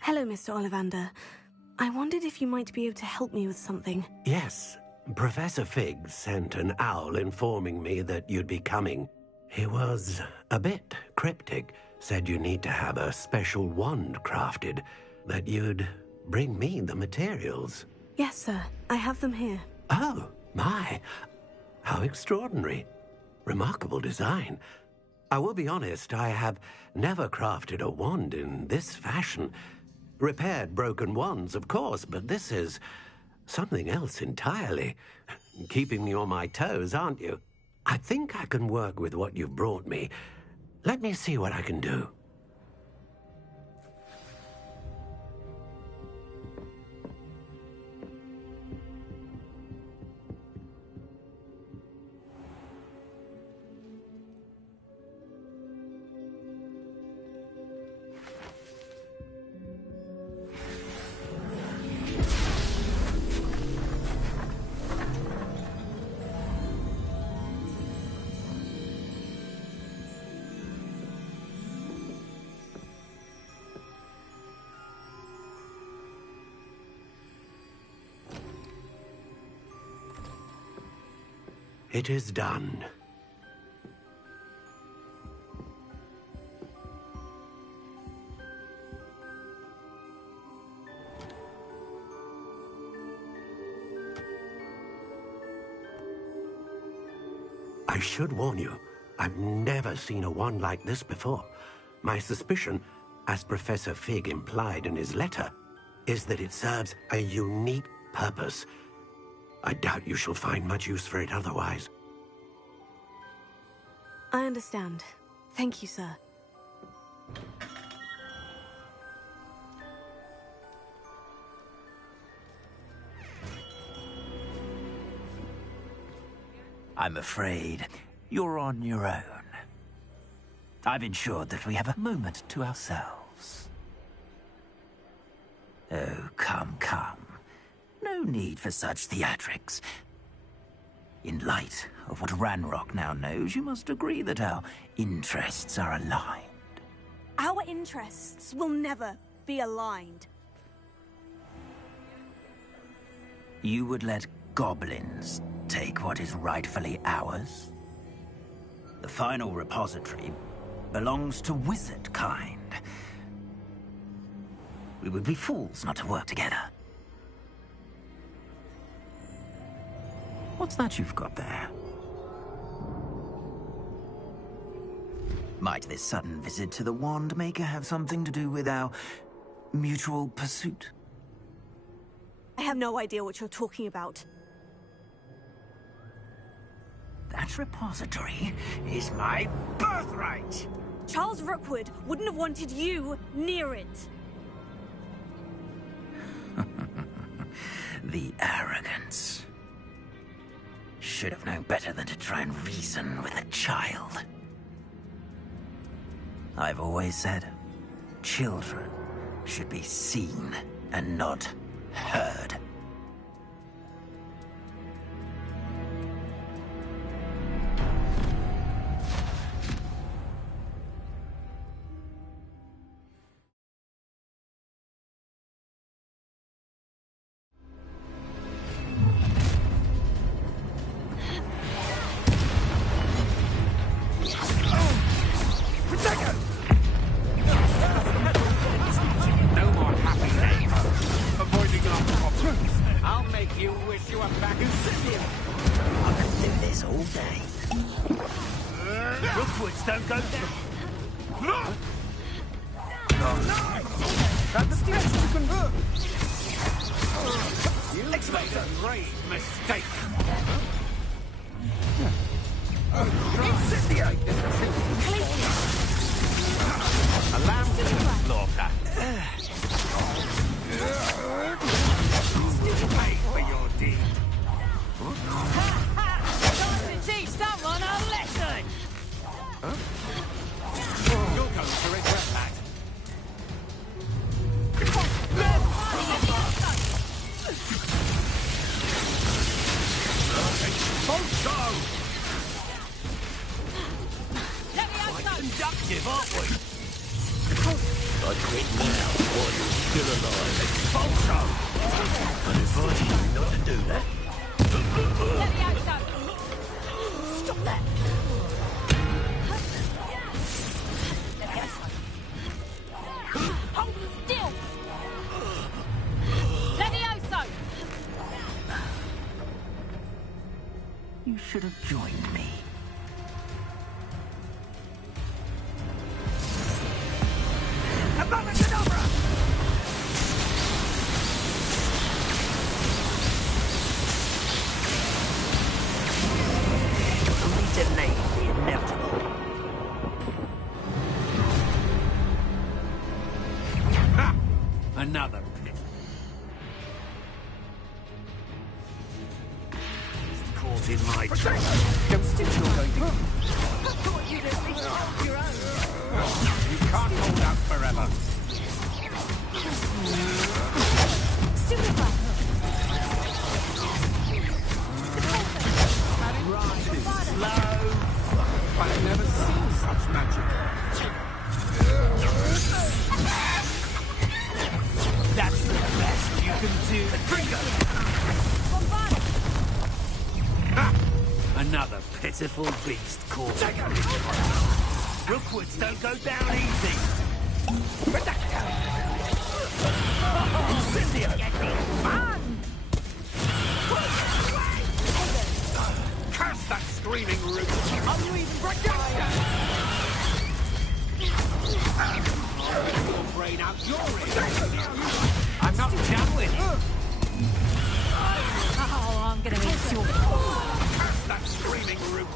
Hello, Mr. Ollivander. I wondered if you might be able to help me with something. Yes, Professor Fig sent an owl informing me that you'd be coming. He was a bit cryptic, said you need to have a special wand crafted, that you'd bring me the materials. Yes, sir. I have them here. Oh, my. How extraordinary. Remarkable design. I will be honest, I have never crafted a wand in this fashion. Repaired broken wands, of course, but this is something else entirely. Keeping me on my toes, aren't you? I think I can work with what you've brought me, Let me see what I can do. It is done. I should warn you, I've never seen a wand like this before. My suspicion, as Professor Fig implied in his letter, is that it serves a unique purpose. I doubt you shall find much use for it otherwise. I understand. Thank you, sir. I'm afraid you're on your own. I've ensured that we have a moment to ourselves. Oh, come, come. No need for such theatrics. In light of what Ranrock now knows, you must agree that our interests are aligned. Our interests will never be aligned. You would let goblins take what is rightfully ours? The final repository belongs to wizard kind. We would be fools not to work together. What's that you've got there? Might this sudden visit to the Wand Maker have something to do with our mutual pursuit? I have no idea what you're talking about. That repository is my birthright! Charles Rookwood wouldn't have wanted you near it. The arrogance. Should have known better than to try and reason with a child. I've always said, children should be seen and not heard. You should have joined me. Only detonate Another pit. Caught in my trap. Don't still going to... I thought you'd at least hold your own. You can't hold out forever. Stupefy. Slow. I've never seen such magic. That's the best you can do. Another pitiful beast caught. Rookwoods don't go down easy. Incendio! Curse that screaming root! Are you even your brain out your ear! I'm not done with you! Oh, I'm gonna eat your... Curse that screaming root!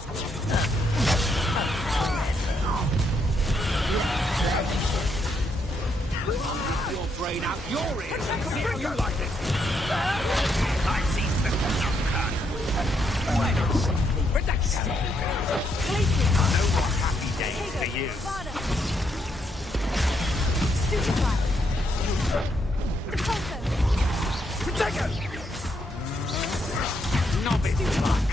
Your brain out your ear! See how you like it! I see the no more happy days for you. Protego! Novice luck.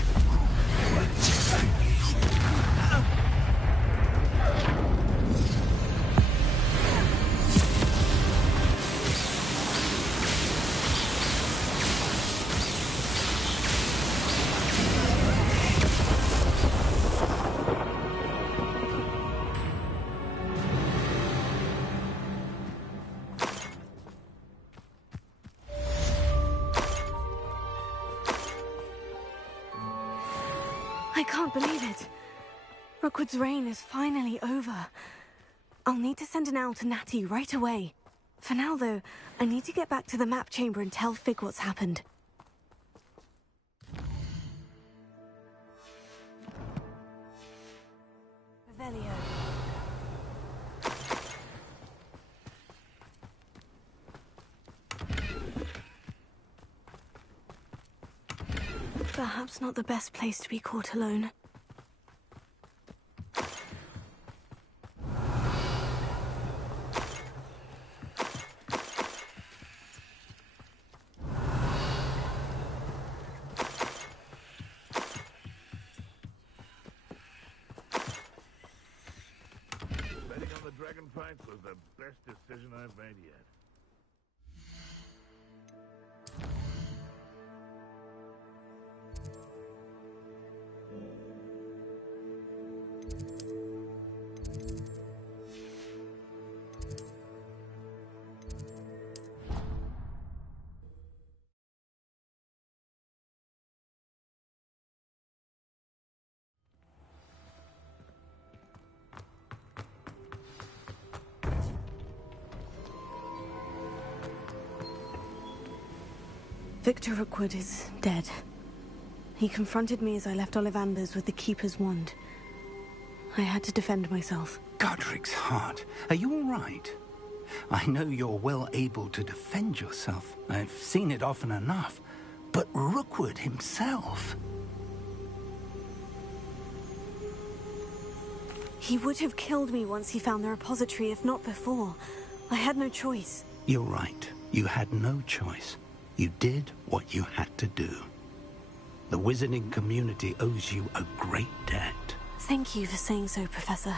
I can't believe it. Rookwood's reign is finally over. I'll need to send an owl to Natty right away. For now, though, I need to get back to the map chamber and tell Fig what's happened. Revelio. Perhaps not the best place to be caught alone. Betting on the dragon fight was the best decision I've made yet. Victor Rookwood is dead. He confronted me as I left Ollivander's with the Keeper's wand. I had to defend myself. Godric's heart. Are you all right? I know you're well able to defend yourself. I've seen it often enough. But Rookwood himself... He would have killed me once he found the repository, if not before. I had no choice. You're right. You had no choice. You did what you had to do. The wizarding community owes you a great debt. Thank you for saying so, Professor.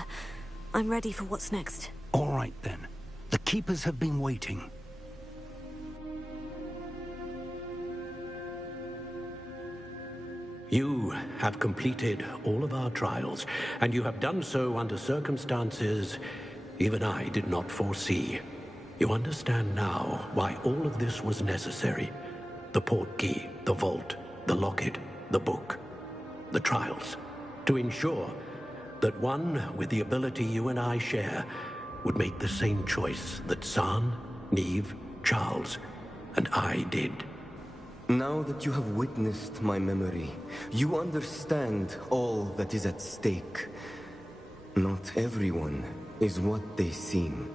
I'm ready for what's next. All right, then. The Keepers have been waiting. You have completed all of our trials, and you have done so under circumstances even I did not foresee. You understand now why all of this was necessary. The portkey, the vault, the locket, the book, the trials. To ensure that one with the ability you and I share would make the same choice that San, Neve, Charles, and I did. Now that you have witnessed my memory, you understand all that is at stake. Not everyone is what they seem.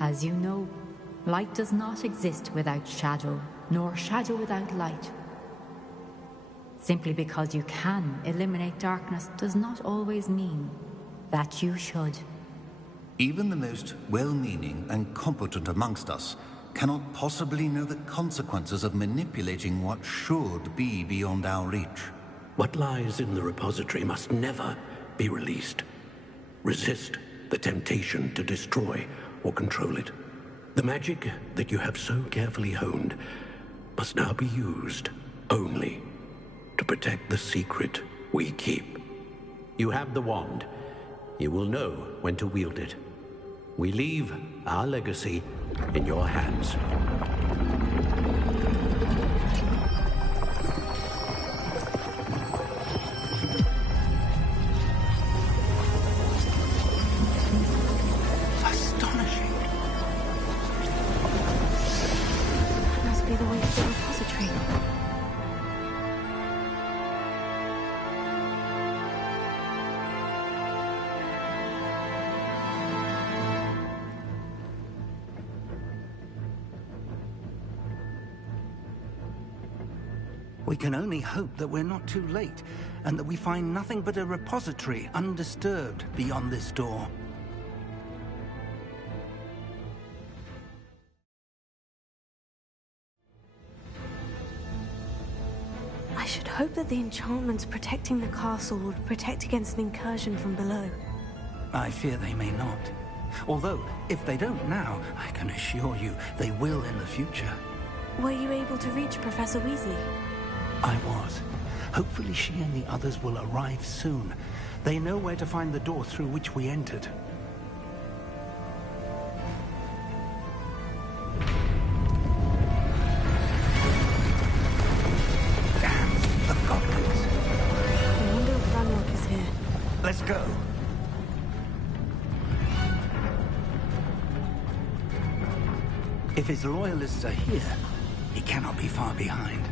As you know, Light does not exist without shadow, nor shadow without light. Simply because you can eliminate darkness does not always mean that you should. Even the most well-meaning and competent amongst us cannot possibly know the consequences of manipulating what should be beyond our reach. What lies in the repository must never be released. Resist the temptation to destroy or control it. The magic that you have so carefully honed must now be used only to protect the secret we keep. You have the wand. You will know when to wield it. We leave our legacy in your hands. Astonishing. That must be the way to the repository. We can only hope that we're not too late, and that we find nothing but a repository undisturbed beyond this door. I should hope that the enchantments protecting the castle would protect against an incursion from below. I fear they may not. Although, if they don't now, I can assure you they will in the future. Were you able to reach Professor Weasley? I was. Hopefully she and the others will arrive soon. They know where to find the door through which we entered. Damn, the goblins. I wonder if Ranrock is here. Let's go. If his loyalists are here, he cannot be far behind.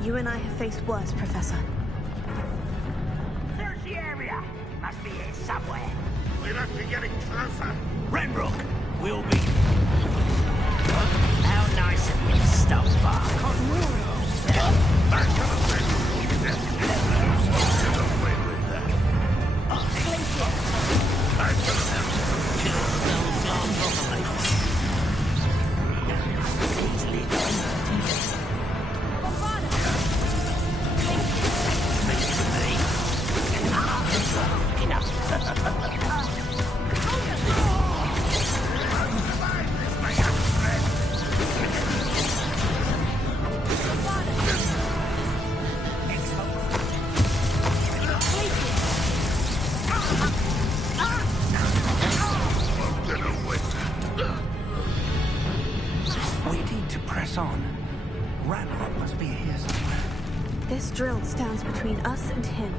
You and I have faced worse, Professor. There's the area. It must be here somewhere. We must be getting closer. Renbrook, we'll be... How nice of you to stop by. Back to the place. Get away with that. Back to We need to press on. Ranrock must be here somewhere. This drill stands between us and him.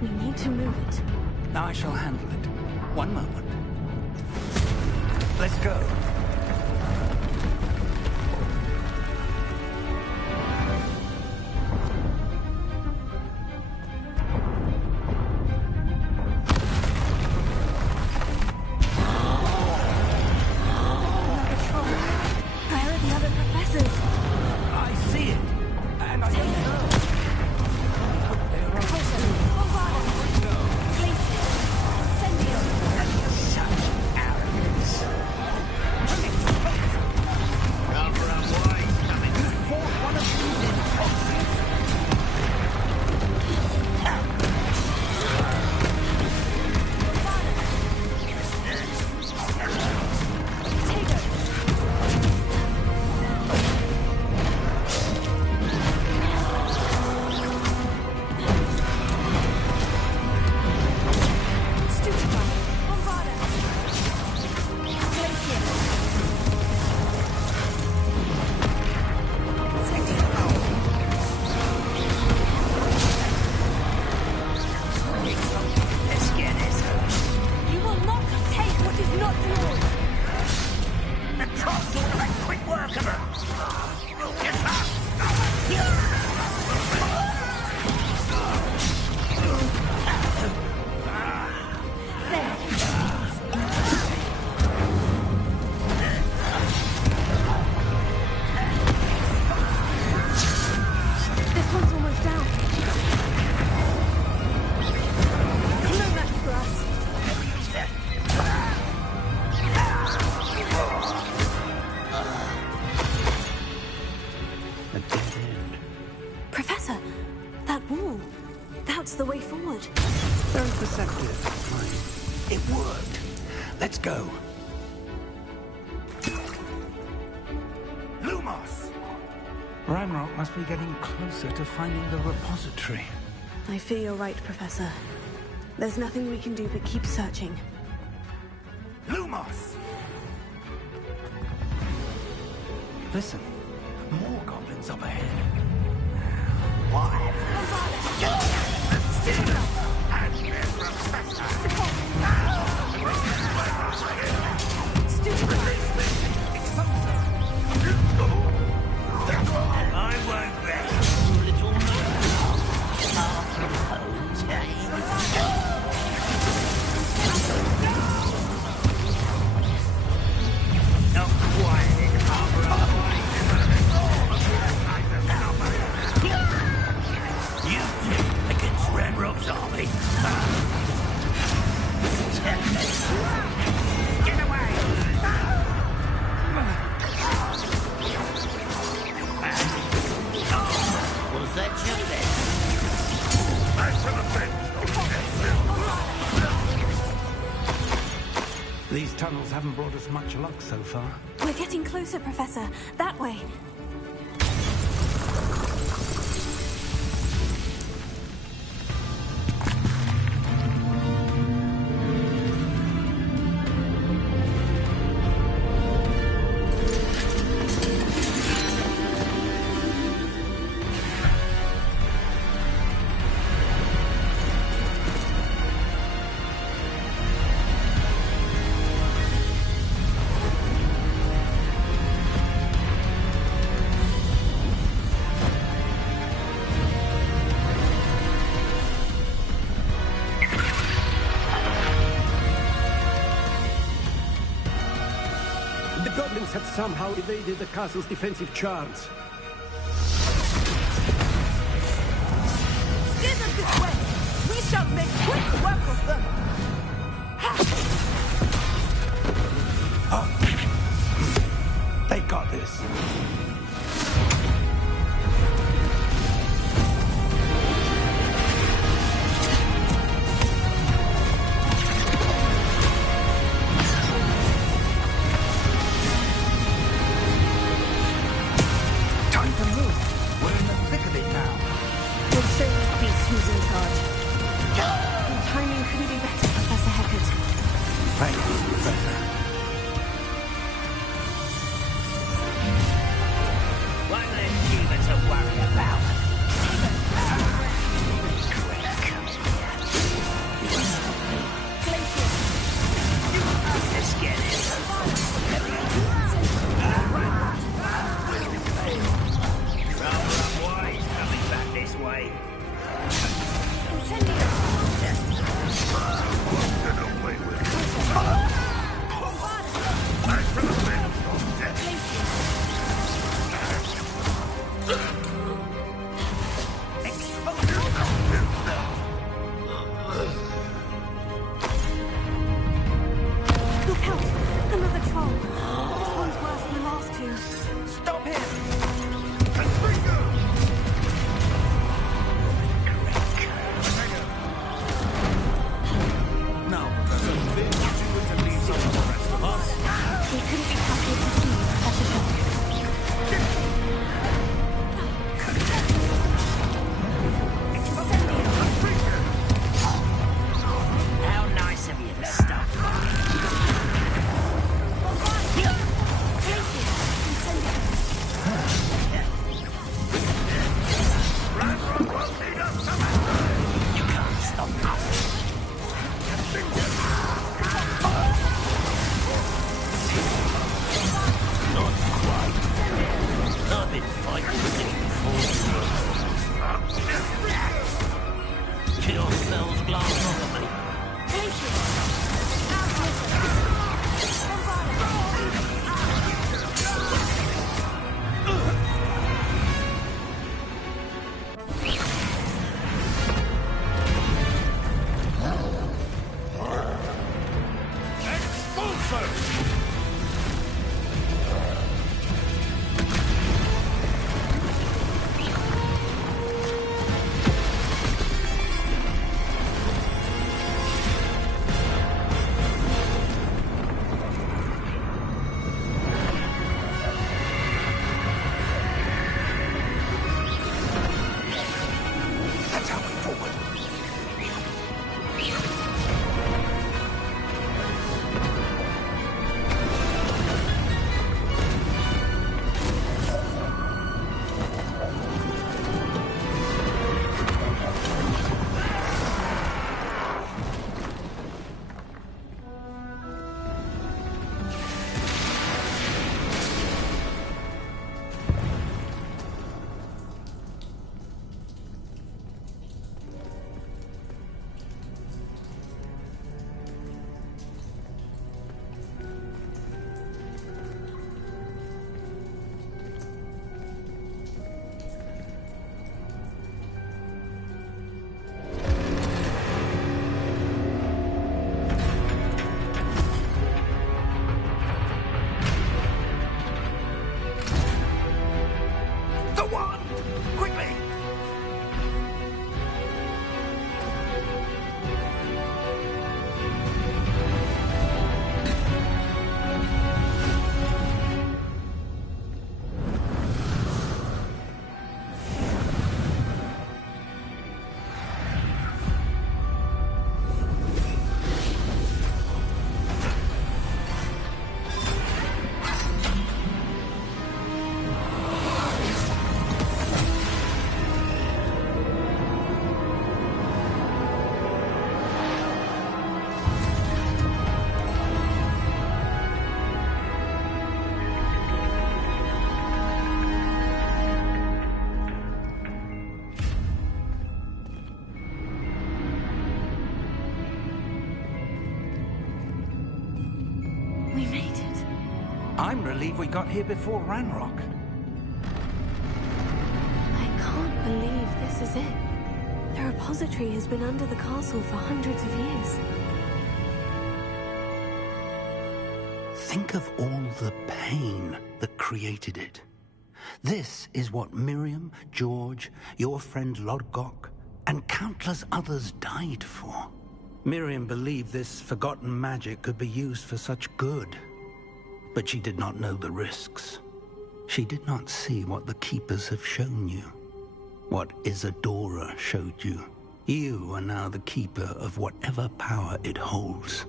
We need to move it. I shall handle it. One moment. Let's go. Where are the other professors? I see it. And I think Such arrogance. Very perceptive. Fine. It worked. Let's go. Lumos! Ranrock must be getting closer to finding the repository. I fear you're right, Professor. There's nothing we can do but keep searching. Lumos! Listen, more goblins up ahead. Why? I won't rest, you little man. After the not quite in You two against Ranrock's army. Get away! Was that your best? Back to the fence! These tunnels haven't brought us much luck so far. We're getting closer, Professor. That way. Have somehow evaded the castle's defensive charms. Steer them this way! We shall make quick work of them! They got this. I'm relieved we got here before Ranrock. I can't believe this is it. The repository has been under the castle for hundreds of years. Think of all the pain that created it. This is what Miriam, George, your friend Lodgok, and countless others died for. Miriam believed this forgotten magic could be used for such good. But she did not know the risks. She did not see what the Keepers have shown you. What Isadora showed you. You are now the Keeper of whatever power it holds.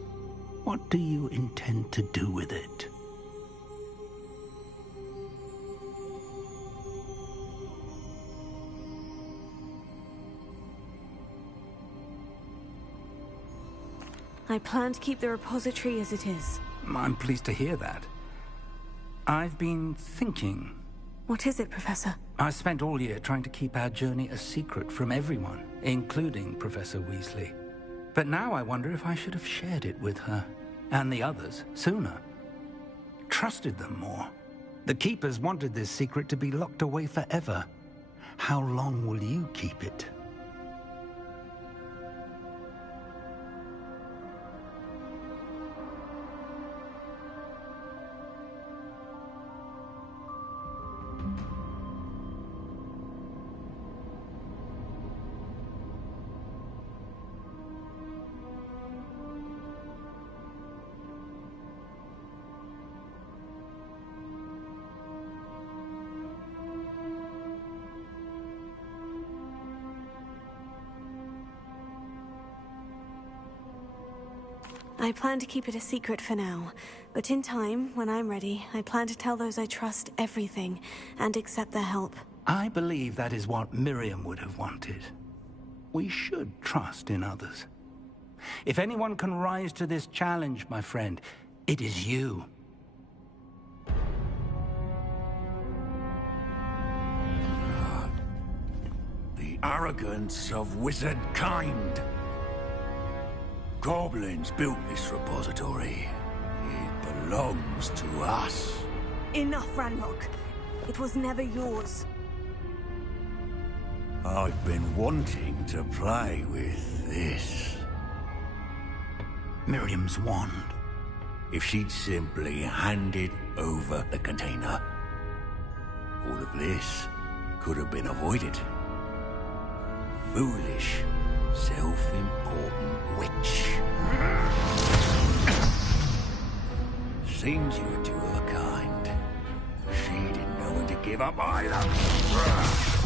What do you intend to do with it? I plan to keep the repository as it is. I'm pleased to hear that. I've been thinking. What is it, Professor? I spent all year trying to keep our journey a secret from everyone, including Professor Weasley. But now I wonder if I should have shared it with her, and the others, sooner. Trusted them more. The Keepers wanted this secret to be locked away forever. How long will you keep it? I plan to keep it a secret for now, but in time, when I'm ready, I plan to tell those I trust everything and accept their help. I believe that is what Miriam would have wanted. We should trust in others. If anyone can rise to this challenge, my friend, it is you. The arrogance of wizard kind. Goblins built this repository. It belongs to us. Enough, Ranrock. It was never yours. I've been wanting to play with this. Miriam's wand. If she'd simply handed over the container, all of this could have been avoided. Foolish, self-important witch. Seems you were two of a kind. She didn't know when to give up either.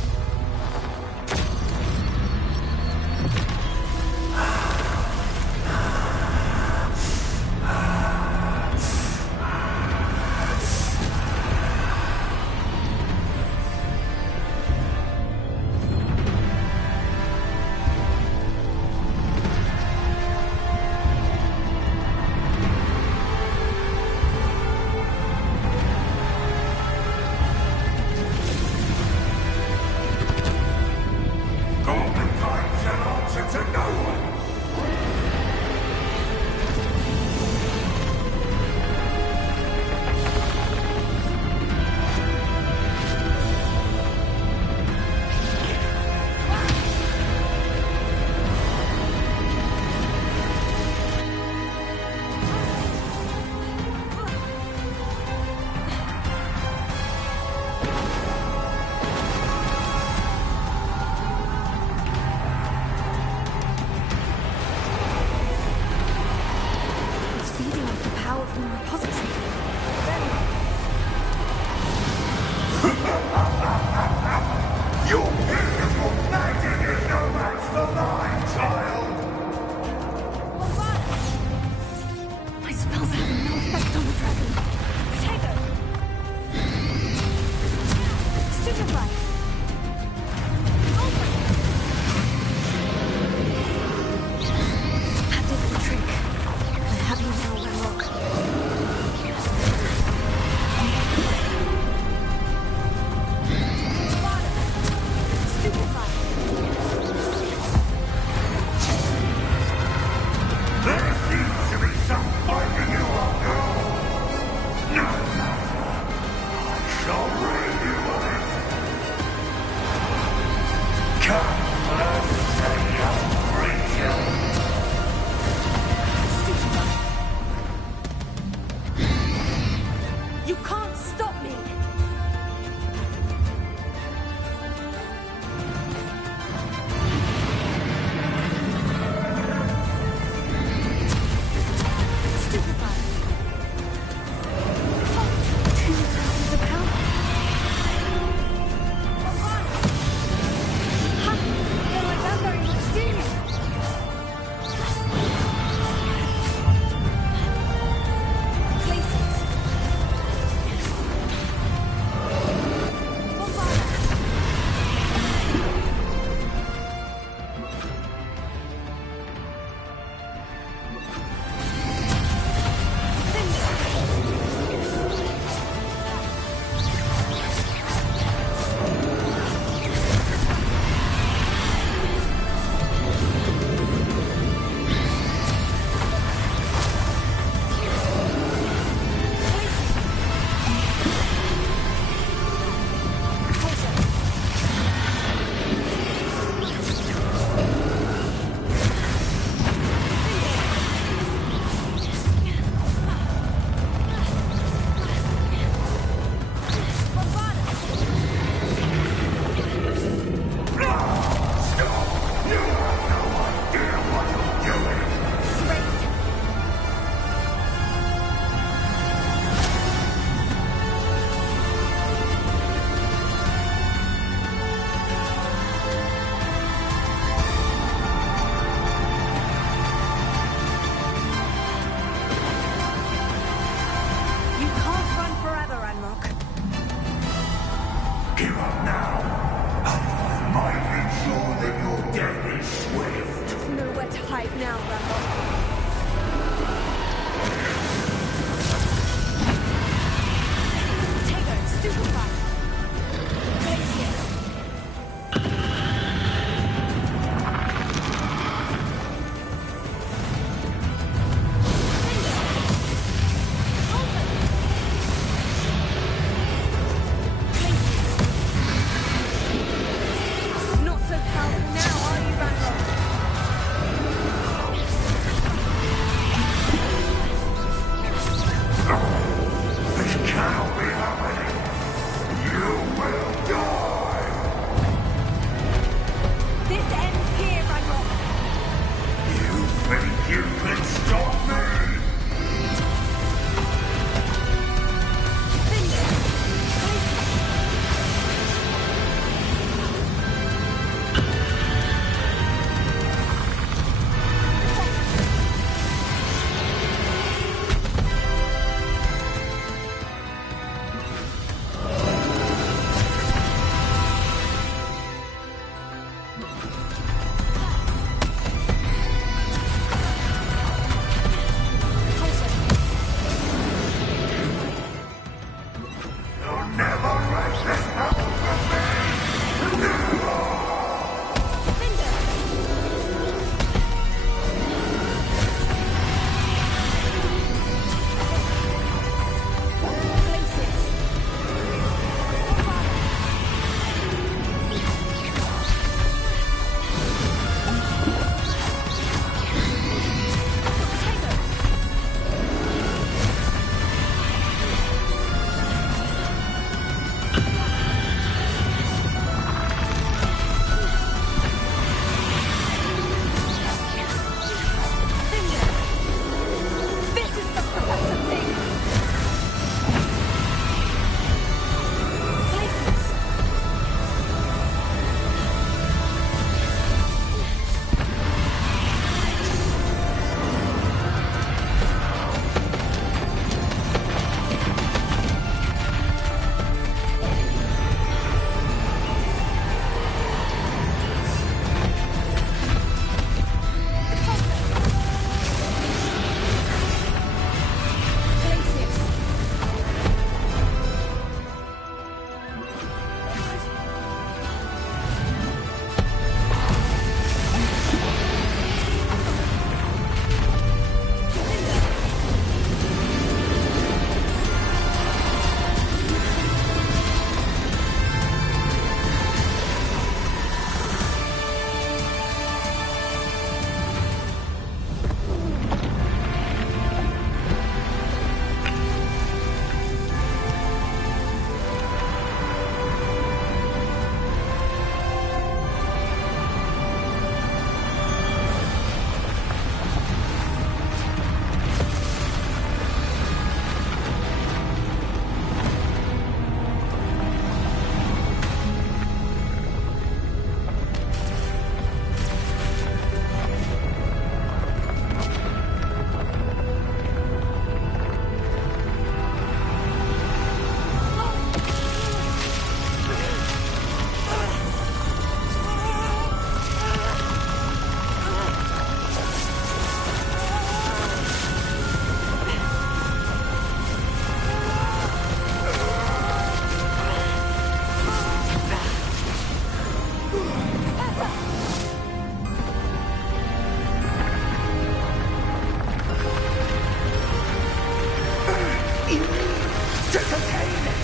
to contain it!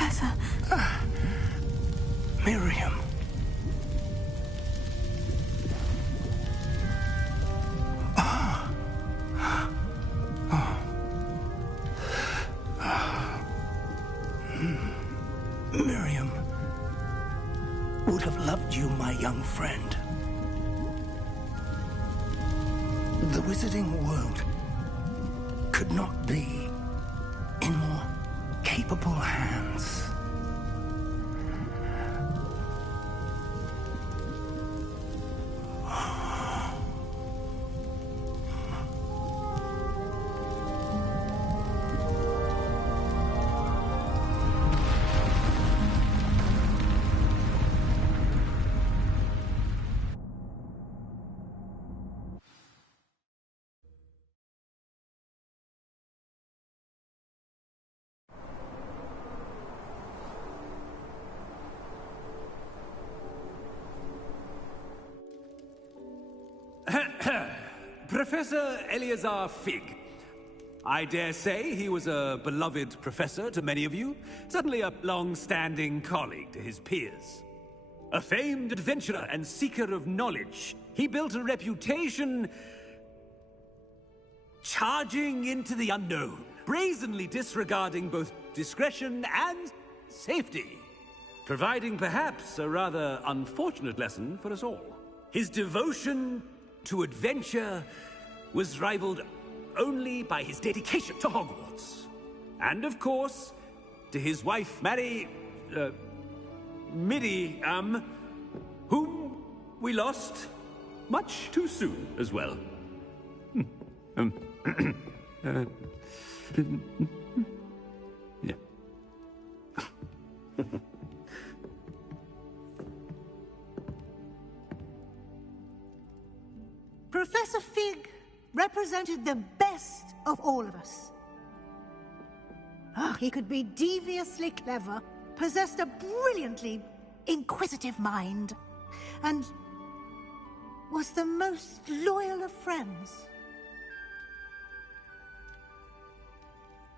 Professor. Miriam. Miriam would have loved you, my young friend. The wizarding world could not be in more capable hands. Professor Eleazar Fig. I dare say he was a beloved professor to many of you, certainly a long-standing colleague to his peers. A famed adventurer and seeker of knowledge, he built a reputation charging into the unknown, brazenly disregarding both discretion and safety, providing perhaps a rather unfortunate lesson for us all. His devotion to adventure was rivaled only by his dedication to Hogwarts. And of course, to his wife, Midi, whom we lost much too soon as well. Yeah. Professor Fig represented the best of all of us. He could be deviously clever, possessed a brilliantly inquisitive mind, and was the most loyal of friends.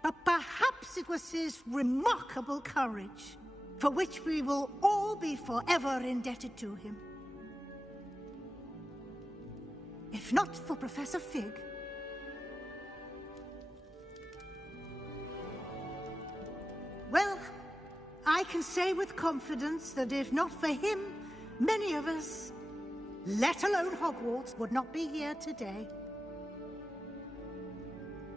But perhaps it was his remarkable courage, for which we will all be forever indebted to him. If not for Professor Fig, well, I can say with confidence that if not for him, many of us, let alone Hogwarts, would not be here today.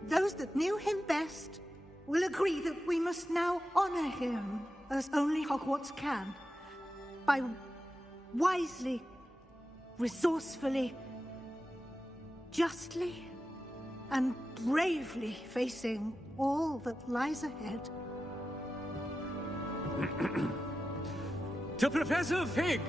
Those that knew him best will agree that we must now honor him as only Hogwarts can, by wisely, resourcefully, justly and bravely facing all that lies ahead. To Professor Fig!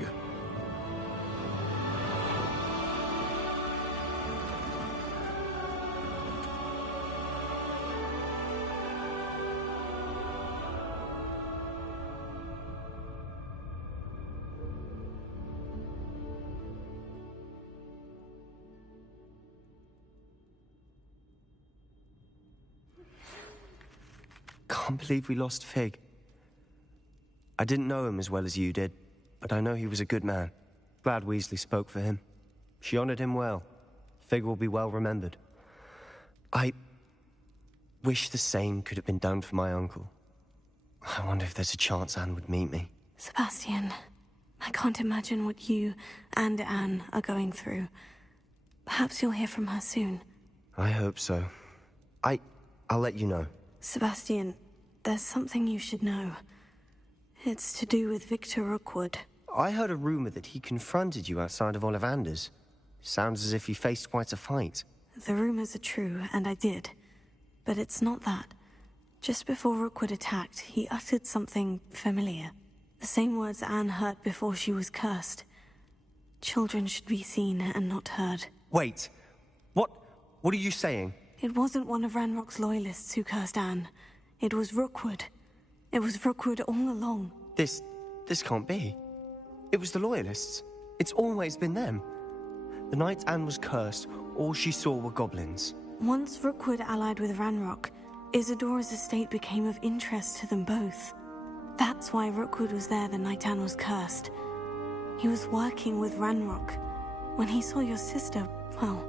Can't believe we lost Fig. I didn't know him as well as you did, but I know he was a good man. Glad Weasley spoke for him. She honored him well. Fig will be well remembered. I wish the same could have been done for my uncle. I wonder if there's a chance Anne would meet me. Sebastian, I can't imagine what you and Anne are going through. Perhaps you'll hear from her soon. I hope so. I I'll let you know. Sebastian, there's something you should know. It's to do with Victor Rookwood. I heard a rumor that he confronted you outside of Ollivander's. Sounds as if you faced quite a fight. The rumors are true, and I did. But it's not that. Just before Rookwood attacked, he uttered something familiar. The same words Anne heard before she was cursed. Children should be seen and not heard. Wait. What are you saying? It wasn't one of Ranrock's loyalists who cursed Anne. It was Rookwood. It was Rookwood all along. This can't be. It was the loyalists. It's always been them. The night Anne was cursed, all she saw were goblins. Once Rookwood allied with Ranrock, Isadora's estate became of interest to them both. That's why Rookwood was there the night Anne was cursed. He was working with Ranrock. When he saw your sister, well,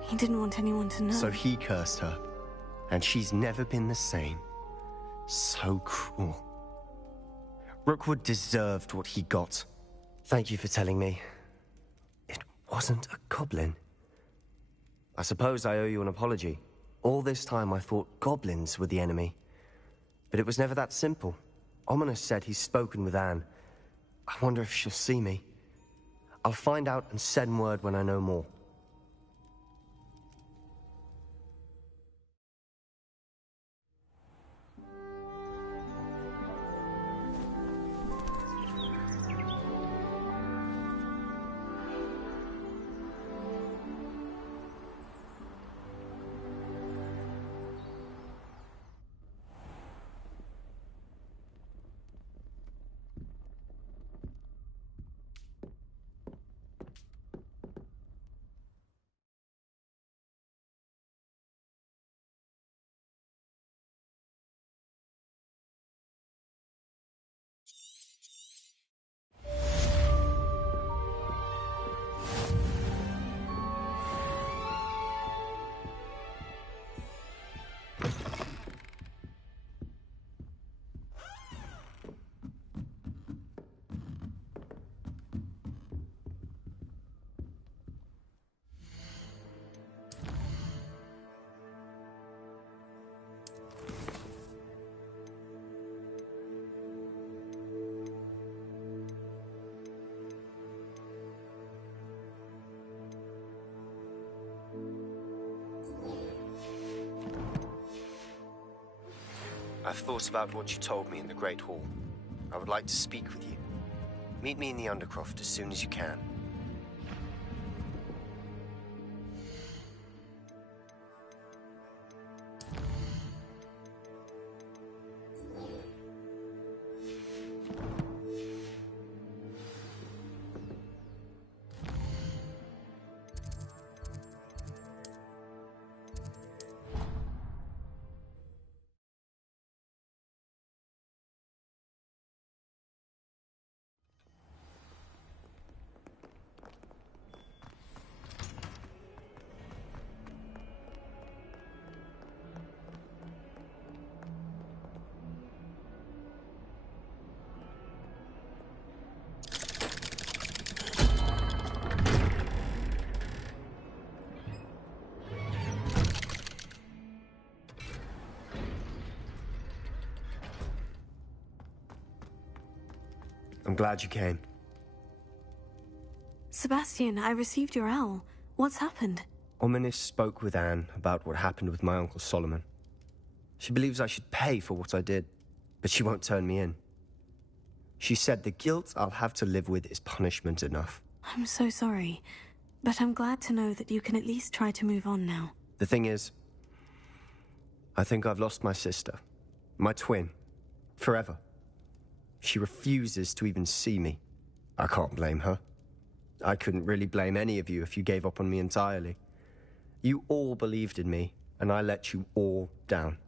he didn't want anyone to know. So he cursed her. And she's never been the same. So cruel. Rookwood deserved what he got. Thank you for telling me. It wasn't a goblin. I suppose I owe you an apology. All this time I thought goblins were the enemy. But it was never that simple. Ominous said he's spoken with Anne. I wonder if she'll see me. I'll find out and send word when I know more. I've thought about what you told me in the Great Hall. I would like to speak with you. Meet me in the Undercroft as soon as you can. I'm glad you came. Sebastian, I received your owl. What's happened? Ominis spoke with Anne about what happened with my Uncle Solomon. She believes I should pay for what I did, but she won't turn me in. She said the guilt I'll have to live with is punishment enough. I'm so sorry, but I'm glad to know that you can at least try to move on now. The thing is, I think I've lost my sister, my twin, forever. She refuses to even see me. I can't blame her. I couldn't really blame any of you if you gave up on me entirely. You all believed in me, and I let you all down.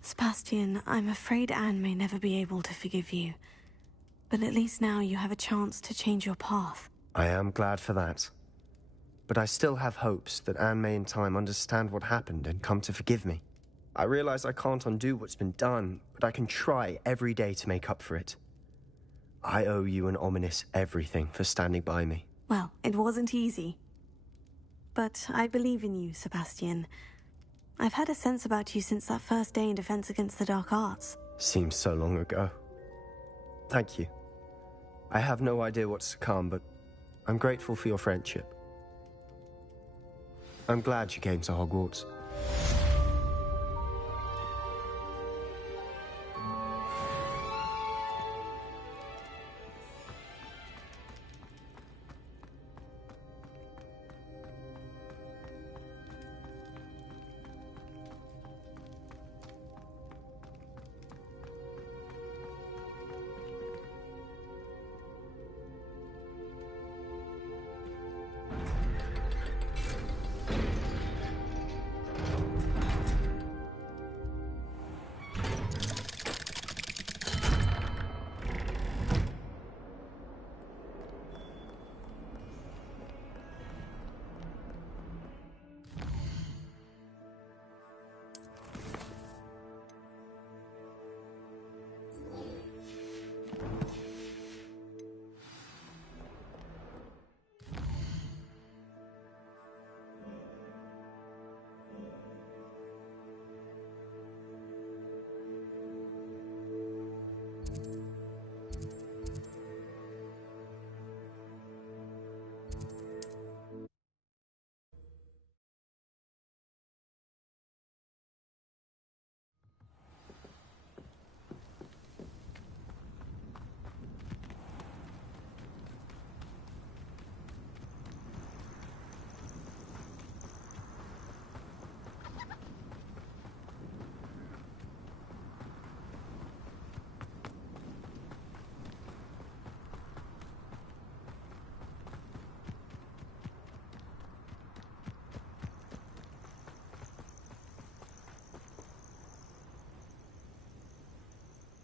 Sebastian, I'm afraid Anne may never be able to forgive you. But at least now you have a chance to change your path. I am glad for that. But I still have hopes that Anne may in time understand what happened and come to forgive me. I realize I can't undo what's been done, but I can try every day to make up for it. I owe you and Ominous everything for standing by me. Well, it wasn't easy. But I believe in you, Sebastian. I've had a sense about you since that first day in Defense Against the Dark Arts. Seems so long ago. Thank you. I have no idea what's to come, but I'm grateful for your friendship. I'm glad you came to Hogwarts.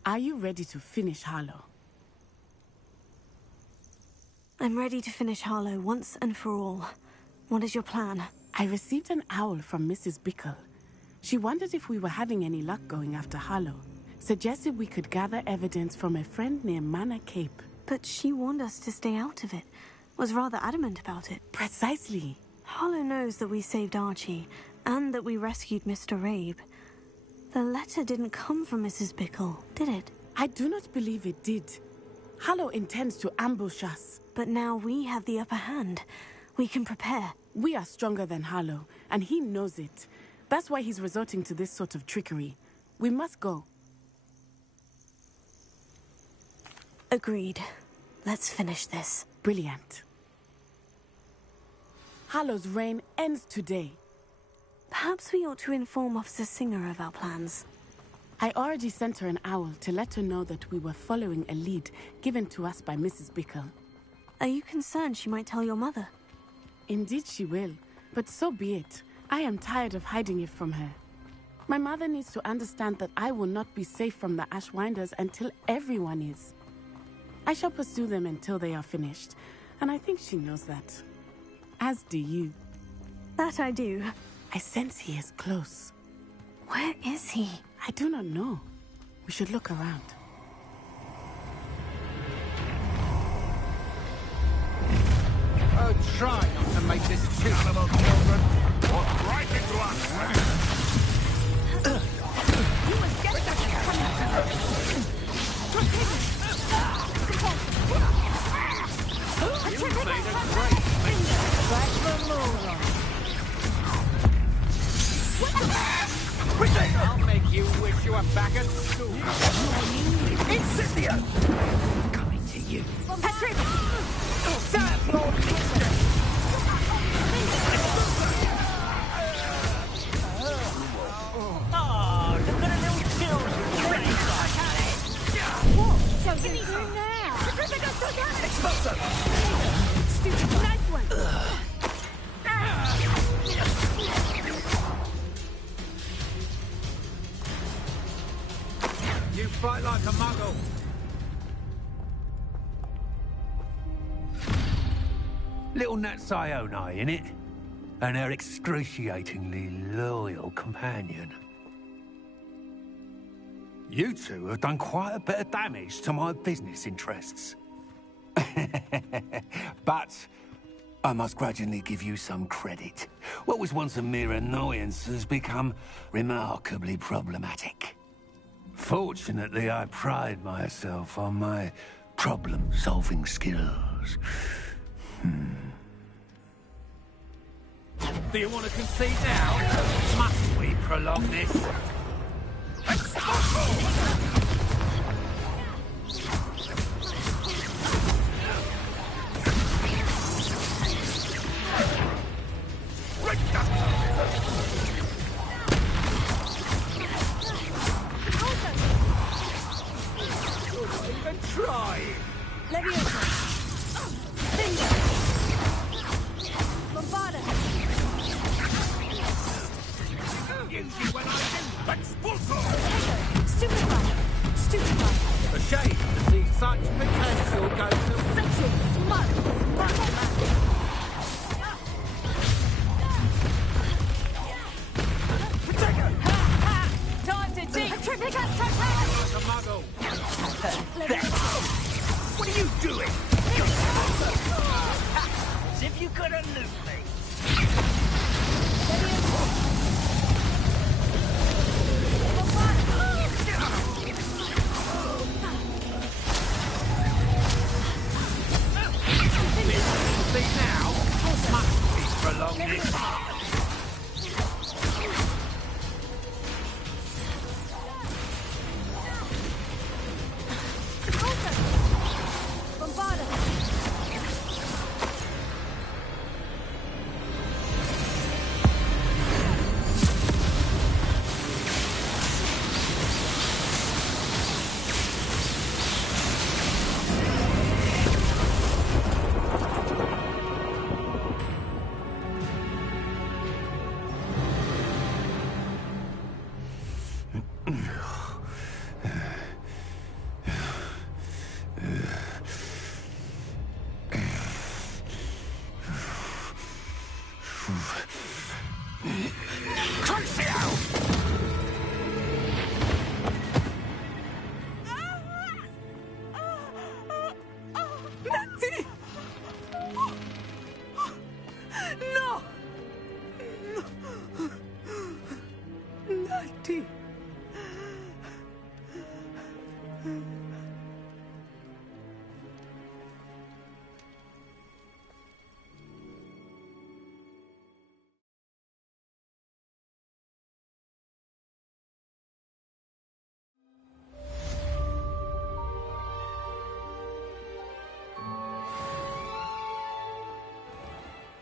Are you ready to finish Harlow? I'm ready to finish Harlow once and for all. What is your plan? I received an owl from Mrs. Bickle. She wondered if we were having any luck going after Harlow. Suggested we could gather evidence from a friend near Manor Cape. But she warned us to stay out of it. Was rather adamant about it. Precisely. Harlow knows that we saved Archie, and that we rescued Mr. Rabe. The letter didn't come from Mrs. Bickle, did it? I do not believe it did. Harlow intends to ambush us. But now we have the upper hand. We can prepare. We are stronger than Harlow, and he knows it. That's why he's resorting to this sort of trickery. We must go. Agreed. Let's finish this. Brilliant. Harlow's reign ends today. Perhaps we ought to inform Officer Singer of our plans. I already sent her an owl to let her know that we were following a lead given to us by Mrs. Bickle. Are you concerned she might tell your mother? Indeed she will, but so be it. I am tired of hiding it from her. My mother needs to understand that I will not be safe from the Ashwinders until everyone is. I shall pursue them until they are finished, and I think she knows that. As do you. That I do. I sense he is close. Where is he? I do not know. We should look around. Oh, try not to make this too animal children. Walk right into us. You were definitely coming to her. You made a great mistake. Back for more. I'll make you wish you were back at school. Incendio! Coming to you. Patrick! Serve Lord Mistress! Oh, look at the little children. What shall we do now? Expulso! Stupid nice one. You fight like a muggle. Little Nat Sione, innit? And her excruciatingly loyal companion. You two have done quite a bit of damage to my business interests. But I must grudgingly give you some credit. What was once a mere annoyance has become remarkably problematic. Fortunately, I pride myself on my problem-solving skills. Do you want to concede now? Must we prolong this? Even try. Leviosa. Finger. Bombarda. Use it when I do. Expulso. Stupefy. Stupefy. A shame to see such potential go to... Sexual smut. Time to teach. Triplicus, Like a muggle. What are you doing? As if you could elude me. See now? Must we prolong this?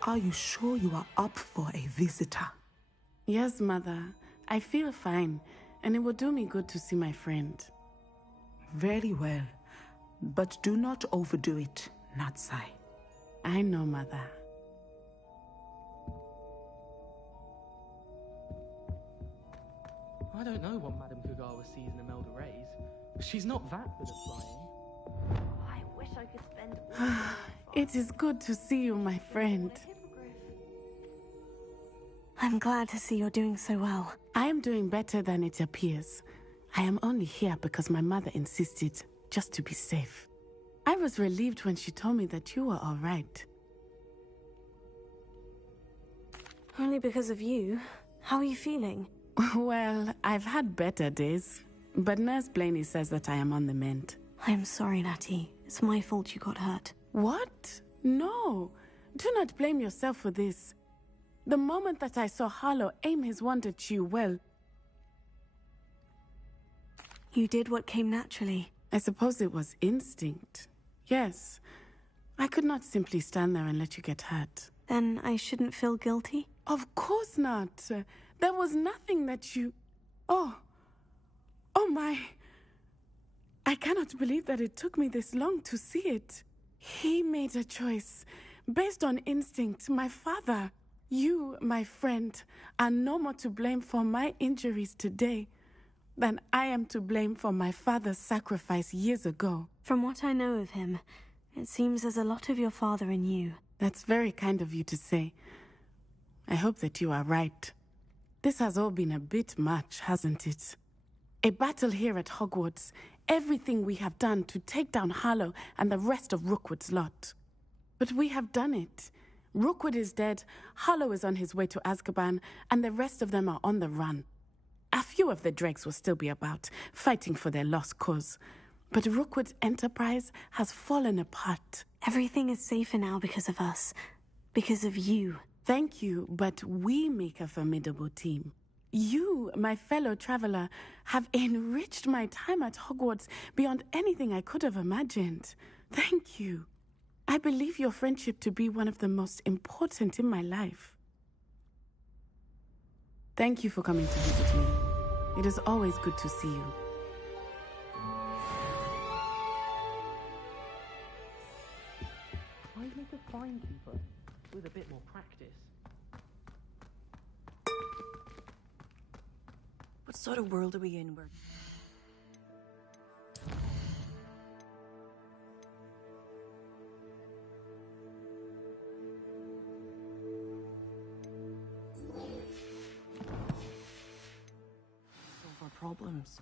Are you sure you are up for a visitor? Yes, Mother. I feel fine, and it will do me good to see my friend. Very well. But do not overdo it, Natsai. I know, Mother. I don't know what Madame Kugawa sees in Imelda Reyes. She's not that good at flying. I wish I could spend all It is good to see you, my friend. I'm glad to see you're doing so well. I am doing better than it appears. I am only here because my mother insisted, just to be safe. I was relieved when she told me that you were all right. Only because of you. How are you feeling? Well, I've had better days, but Nurse Blaney says that I am on the mend. I'm sorry, Natty. It's my fault you got hurt. What? No. Do not blame yourself for this. The moment that I saw Harlow aim his wand at you, well... You did what came naturally. I suppose it was instinct. Yes. I could not simply stand there and let you get hurt. Then I shouldn't feel guilty? Of course not. There was nothing that you... Oh my... I cannot believe that it took me this long to see it. He made a choice. Based on instinct, my father... You, my friend, are no more to blame for my injuries today than I am to blame for my father's sacrifice years ago. From what I know of him, it seems there's a lot of your father in you. That's very kind of you to say. I hope that you are right. This has all been a bit much, hasn't it? A battle here at Hogwarts. Everything we have done to take down Harlow and the rest of Rookwood's lot. But we have done it. Rookwood is dead, Harlow is on his way to Azkaban, and the rest of them are on the run. A few of the dregs will still be about, fighting for their lost cause. But Rookwood's enterprise has fallen apart. Everything is safer now because of us. Because of you. Thank you, but we make a formidable team. You, my fellow traveler, have enriched my time at Hogwarts beyond anything I could have imagined. Thank you. I believe your friendship to be one of the most important in my life. Thank you for coming to visit me. It is always good to see you. I'd make a fine keeper with a bit more practice. What sort of world are we in where... solve our problems?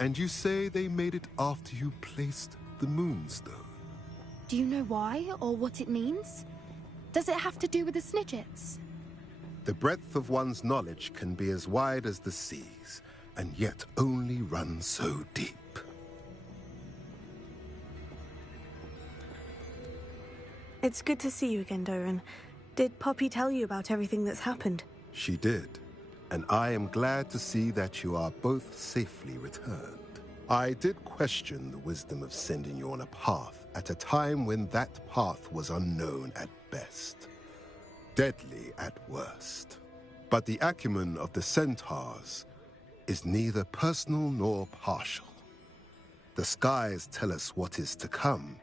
And you say they made it after you placed the Moonstone? Do you know why, or what it means? Does it have to do with the Snidgets? The breadth of one's knowledge can be as wide as the seas, and yet only run so deep. It's good to see you again, Doran. Did Poppy tell you about everything that's happened? She did, and I am glad to see that you are both safely returned. I did question the wisdom of sending you on a path at a time when that path was unknown at best, deadly at worst. But the acumen of the centaurs is neither personal nor partial. The skies tell us what is to come,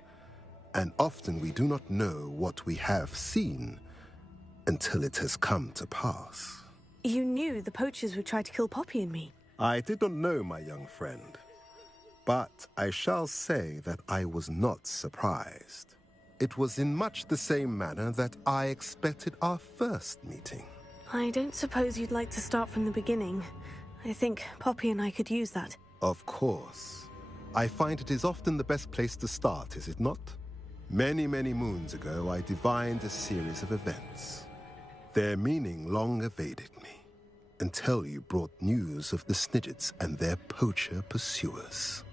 and often we do not know what we have seen until it has come to pass. You knew the poachers would try to kill Poppy and me. I did not know, my young friend, but I shall say that I was not surprised. It was in much the same manner that I expected our first meeting. I don't suppose you'd like to start from the beginning. I think Poppy and I could use that. Of course. I find it is often the best place to start, is it not? Many, many moons ago, I divined a series of events. Their meaning long evaded me, until you brought news of the Snidgets and their poacher pursuers.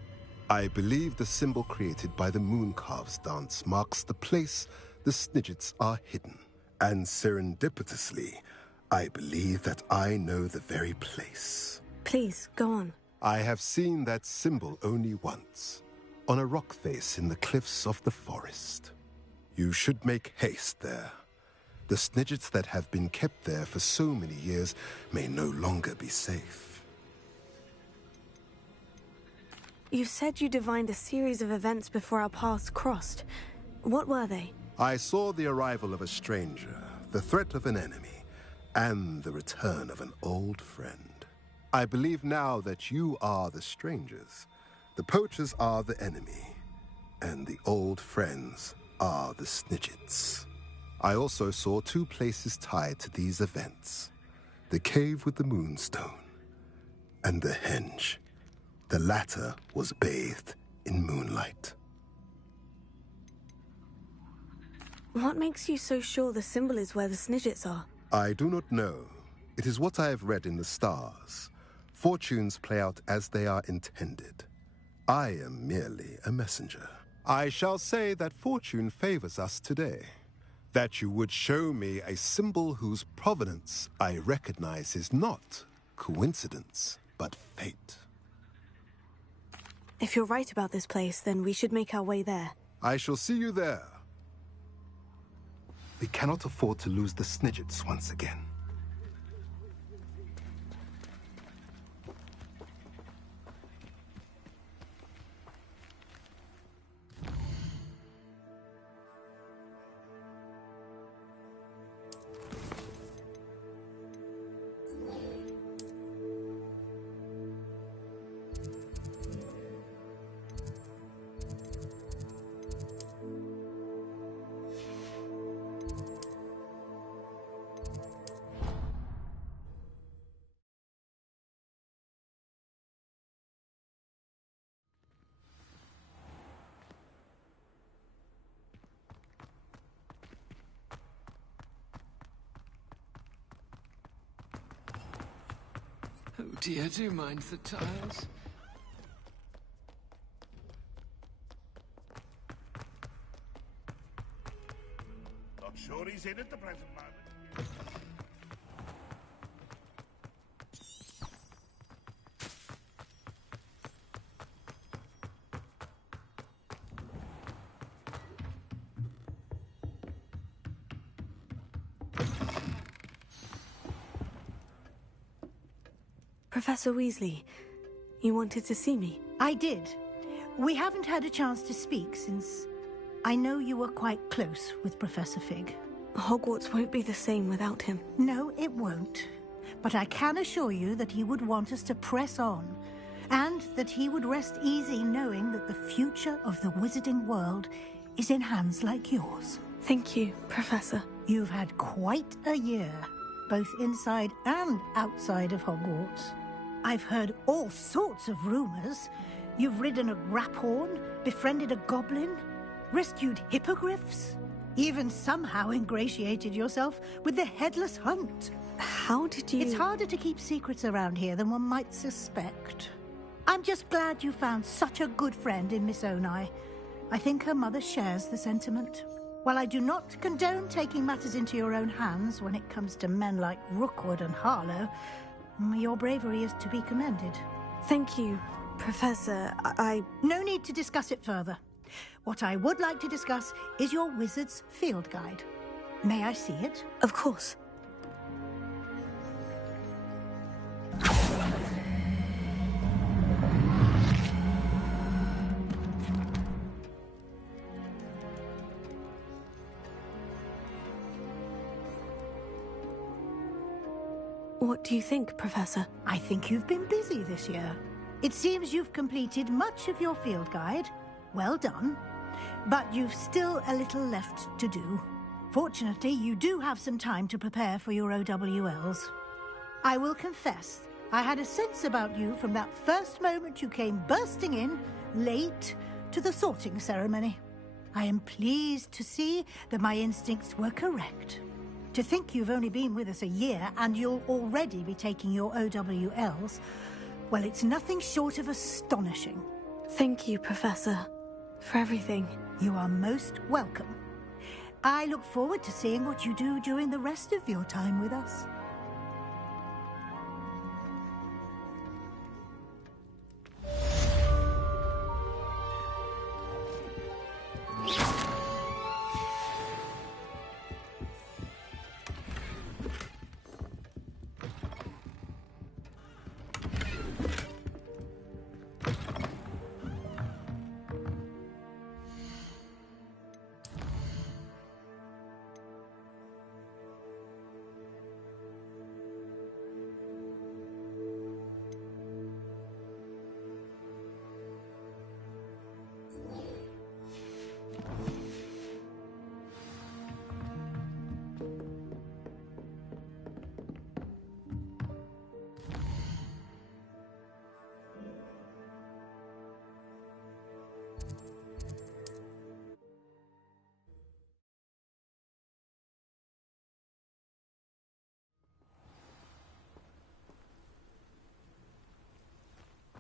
I believe the symbol created by the Mooncarves dance marks the place the Snidgets are hidden. And serendipitously, I believe that I know the very place. Please, go on. I have seen that symbol only once, on a rock face in the cliffs of the forest. You should make haste there. The Snidgets that have been kept there for so many years may no longer be safe. You said you divined a series of events before our paths crossed. What were they? I saw the arrival of a stranger, the threat of an enemy, and the return of an old friend. I believe now that you are the strangers, the poachers are the enemy, and the old friends are the Snidgets. I also saw two places tied to these events, the cave with the Moonstone and the henge. The latter was bathed in moonlight. What makes you so sure the symbol is where the Snidgets are? I do not know. It is what I have read in the stars. Fortunes play out as they are intended. I am merely a messenger. I shall say that fortune favors us today. That you would show me a symbol whose provenance I recognize is not coincidence, but fate. If you're right about this place, then we should make our way there. I shall see you there. We cannot afford to lose the Snidgets once again. dear, do you mind the tiles? Not sure he's in at the present moment. Professor Weasley, you wanted to see me? I did. We haven't had a chance to speak since I know you were quite close with Professor Fig. Hogwarts won't be the same without him. No, it won't. But I can assure you that he would want us to press on, and that he would rest easy knowing that the future of the wizarding world is in hands like yours. Thank you, Professor. You've had quite a year, both inside and outside of Hogwarts. I've heard all sorts of rumors. You've ridden a graphorn, befriended a goblin, rescued hippogriffs, even somehow ingratiated yourself with the Headless Hunt. How did you... It's harder to keep secrets around here than one might suspect. I'm just glad you found such a good friend in Miss Onai. I think her mother shares the sentiment. While I do not condone taking matters into your own hands when it comes to men like Rookwood and Harlow, your bravery is to be commended. Thank you, Professor. No need to discuss it further. What I would like to discuss is your wizard's field guide. May I see it? Of course. What do you think, Professor? I think you've been busy this year. It seems you've completed much of your field guide. Well done. But you've still a little left to do. Fortunately, you do have some time to prepare for your OWLs. I will confess, I had a sense about you from that first moment you came bursting in, late, to the sorting ceremony. I am pleased to see that my instincts were correct. To think you've only been with us a year and you'll already be taking your OWLs, well, it's nothing short of astonishing. Thank you, Professor, for everything. You are most welcome. I look forward to seeing what you do during the rest of your time with us.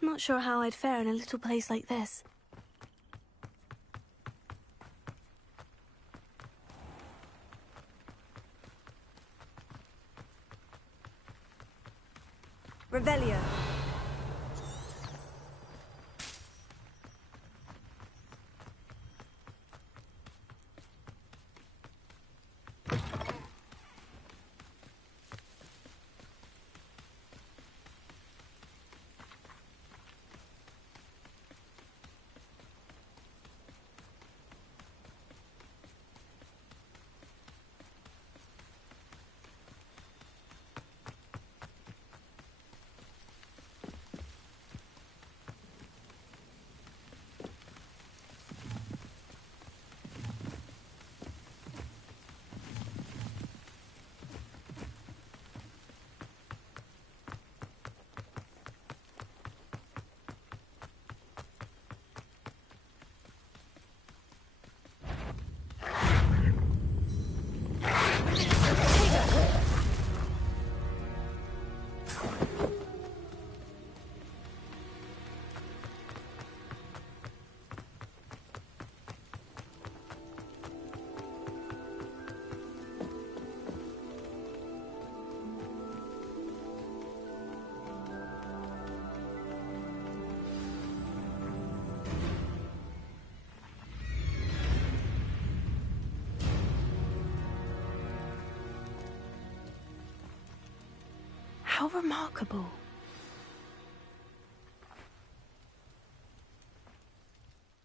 I'm not sure how I'd fare in a little place like this. Revelio. How remarkable.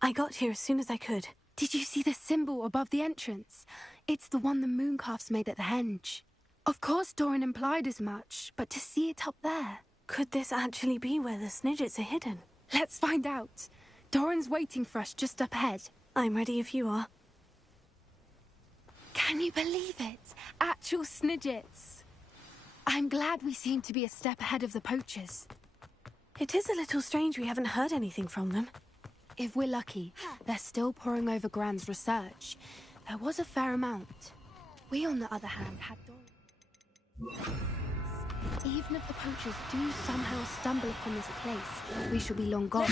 I got here as soon as I could. Did you see the symbol above the entrance? It's the one the Mooncalfs made at the henge. Of course Doran implied as much, but to see it up there... Could this actually be where the Snidgets are hidden? Let's find out. Doran's waiting for us just up ahead. I'm ready if you are. Can you believe it? Actual Snidgets. I'm glad we seem to be a step ahead of the poachers. It is a little strange we haven't heard anything from them. If we're lucky, they're still poring over Gran's research. There was a fair amount. We, on the other hand, had Doran. Even if the poachers do somehow stumble upon this place, we shall be long gone.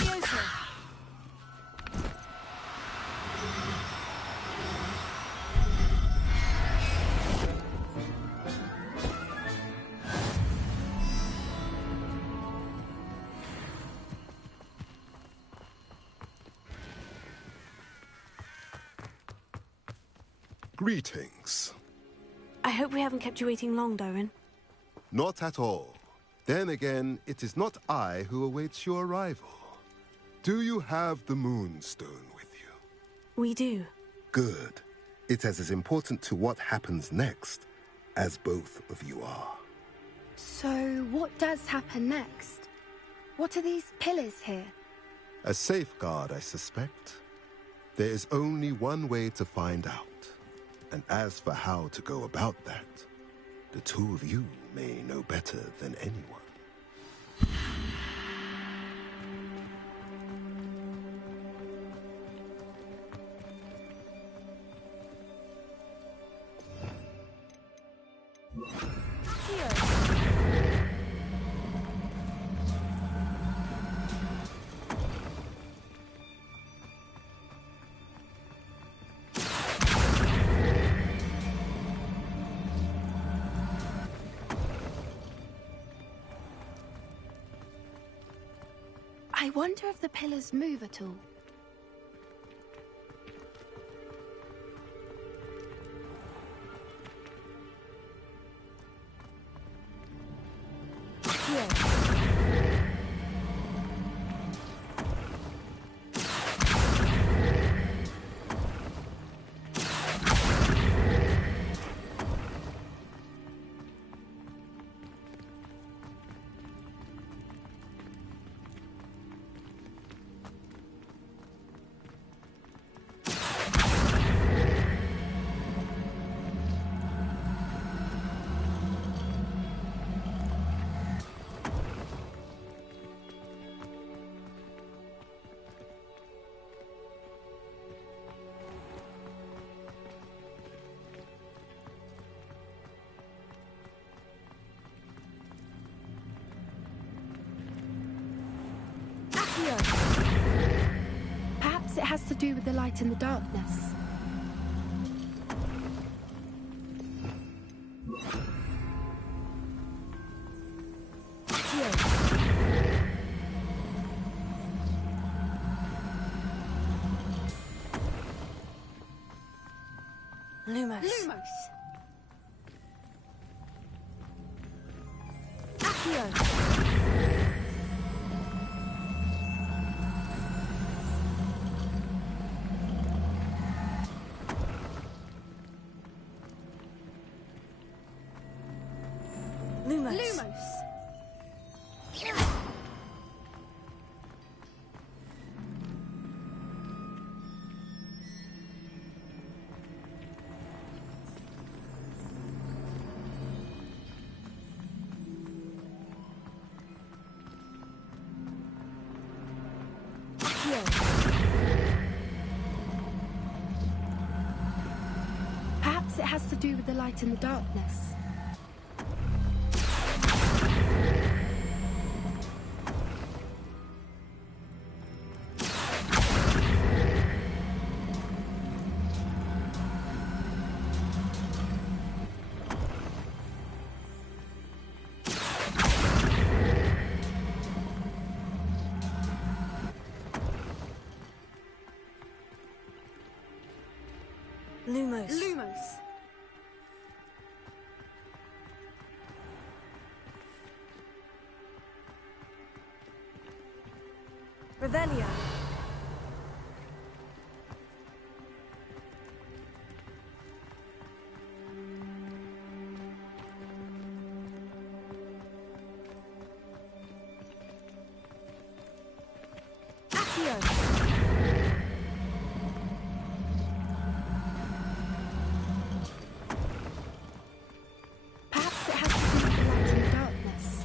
Greetings. I hope we haven't kept you waiting long, Doran. Not at all. Then again, it is not I who awaits your arrival. Do you have the Moonstone with you? We do. Good. It is as important to what happens next as both of you are. So, what does happen next? What are these pillars here? A safeguard, I suspect. There is only one way to find out. And as for how to go about that, the two of you may know better than anyone. I wonder if the pillars move at all. Perhaps it has to do with the light and the darkness. Lumos. Lumos! Lumos. Lumos! Perhaps it has to do with the light and the darkness. Lumos. Lumos! Revelio. Perhaps it has to do with the light and the darkness.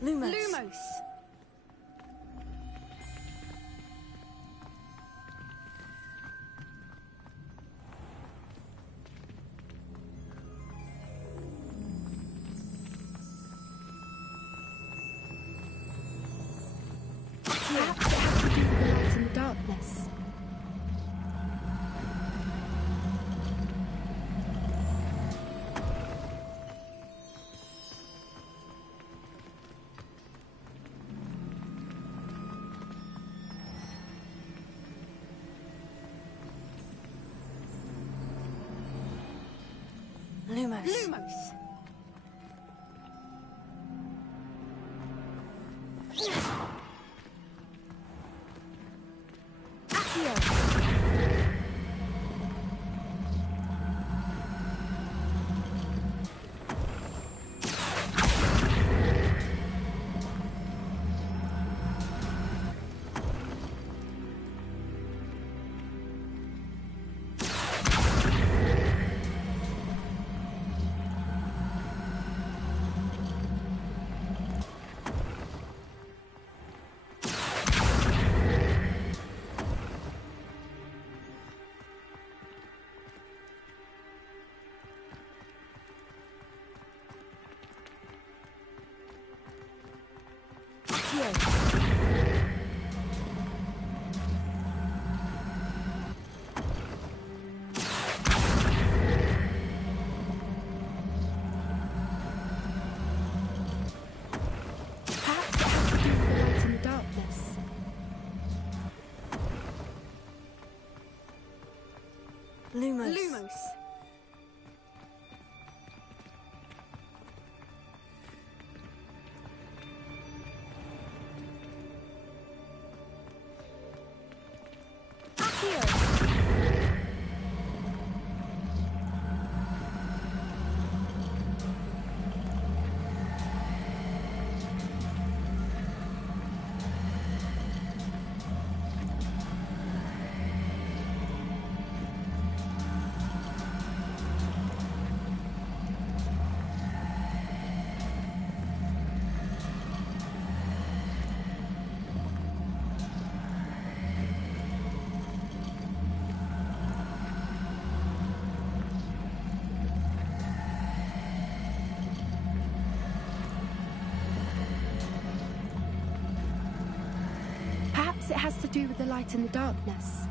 Lumos. Lumos. Perhaps it has to do with the light and the darkness. Lumos. Lumos. Perhaps it has to do with the light and the darkness. Lumos. Lumos. Perhaps it has to do with the light and the darkness.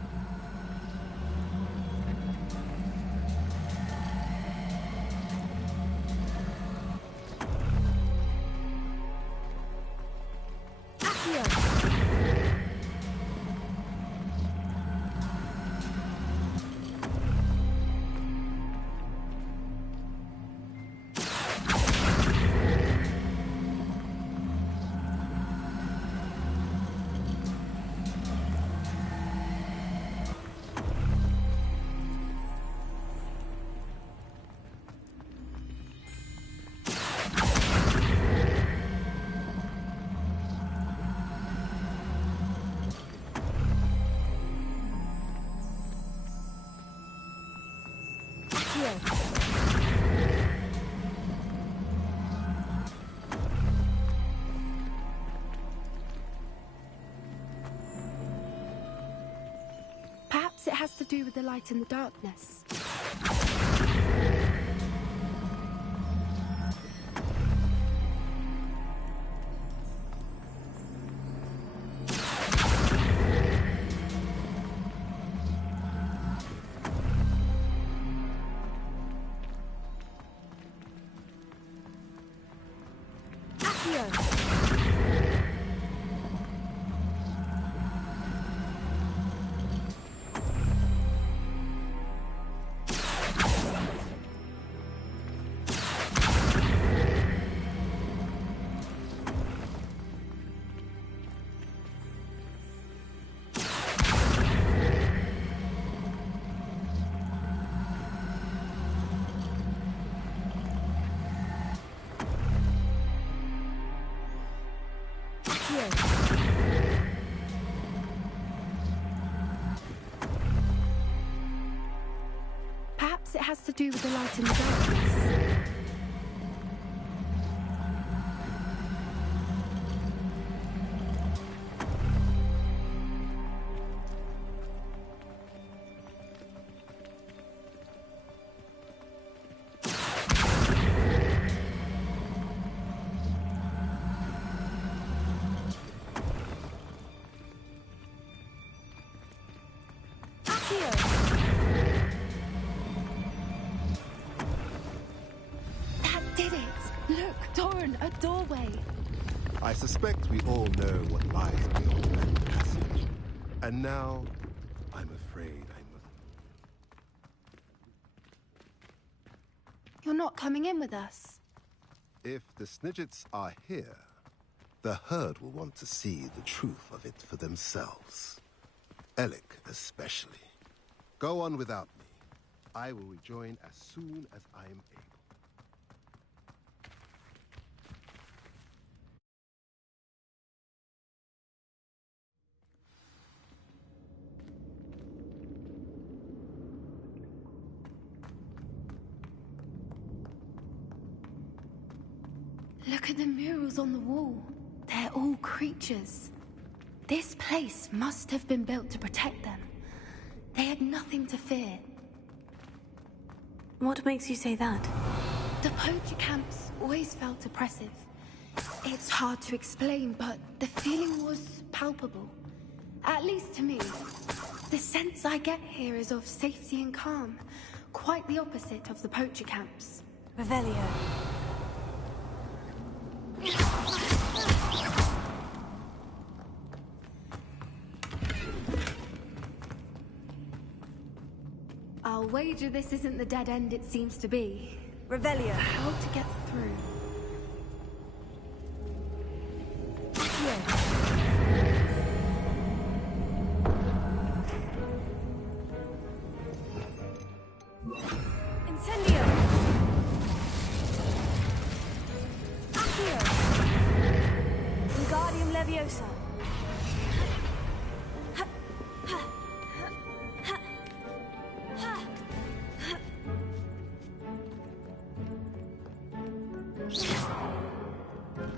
Perhaps it has to do with the light in the darkness. Perhaps it has to do with the light in the darkness. A doorway. I suspect we all know what lies beyond that passage. And now, I'm afraid I must... You're not coming in with us. If the Snidgets are here, the herd will want to see the truth of it for themselves. Alec especially. Go on without me. I will rejoin as soon as I am able. Look at the murals on the wall. They're all creatures. This place must have been built to protect them. They had nothing to fear. What makes you say that? The poacher camps always felt oppressive. It's hard to explain, but the feeling was palpable. At least to me. The sense I get here is of safety and calm. Quite the opposite of the poacher camps. Revelio. I'll wager this isn't the dead end it seems to be. Revelio. How to get through? Incendio. Accio. Wingardium Leviosa.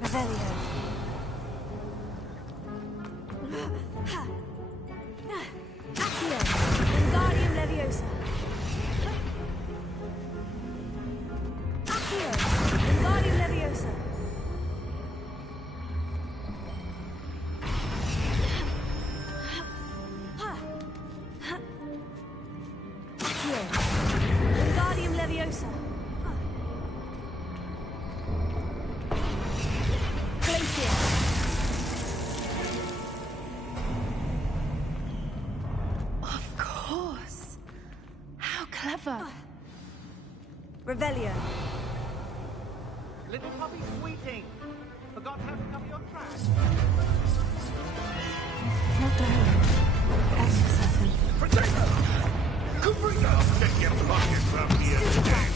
Revelio. Accio. Wingardium Leviosa. Accio. Wingardium Leviosa. Accio. Wingardium Leviosa. Glacier. Of course. How clever. Revelio. Little puppy squeaking. Forgot how to cover your tracks. Not direct. That's for certain. Potato! Cooperino! Get your pockets from here today.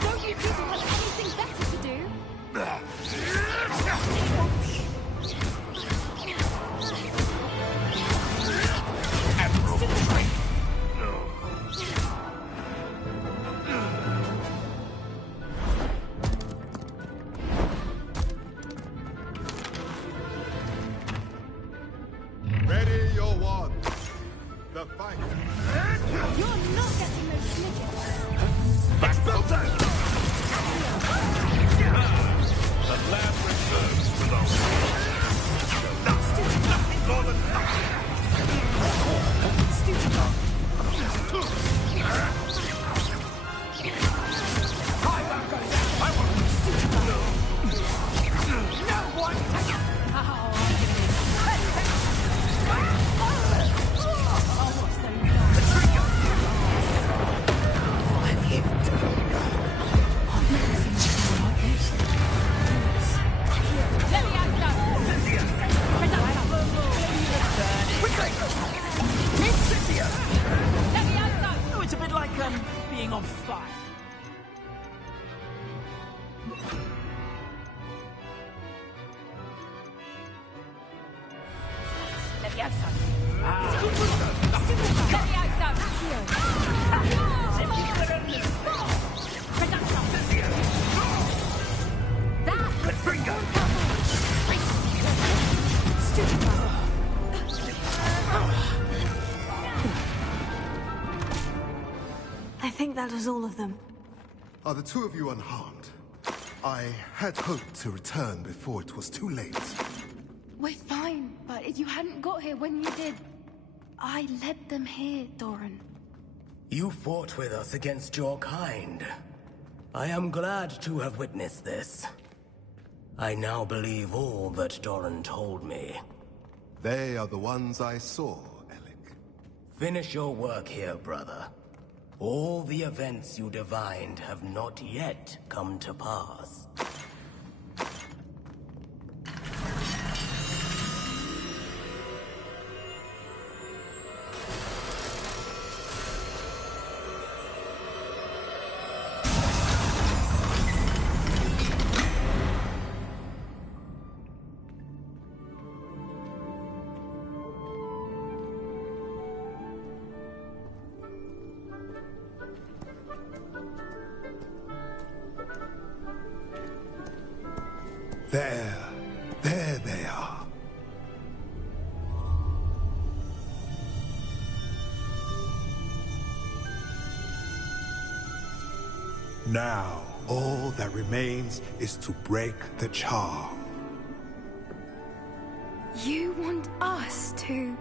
Don't you people have anything better to do? And The fight. You're not getting those snitches. Expulsion! The lab reserves for those. Nothing more than nothing. Oh, it's a bit like, being on fire. I think that was all of them. Are the two of you unharmed? I had hoped to return before it was too late. We're fine, but if you hadn't got here when you did, I led them here, Doran. You fought with us against your kind. I am glad to have witnessed this. I now believe all that Doran told me. They are the ones I saw, Alec. Finish your work here, brother. All the events you divined have not yet come to pass. There they are. Now, all that remains is to break the charm. You want us to...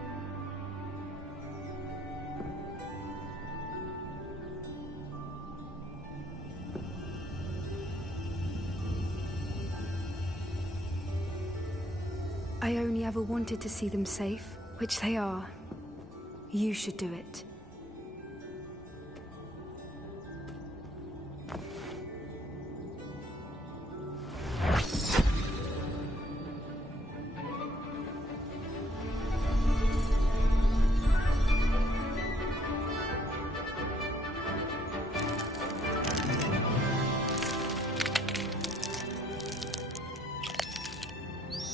I only ever wanted to see them safe, which they are. You should do it.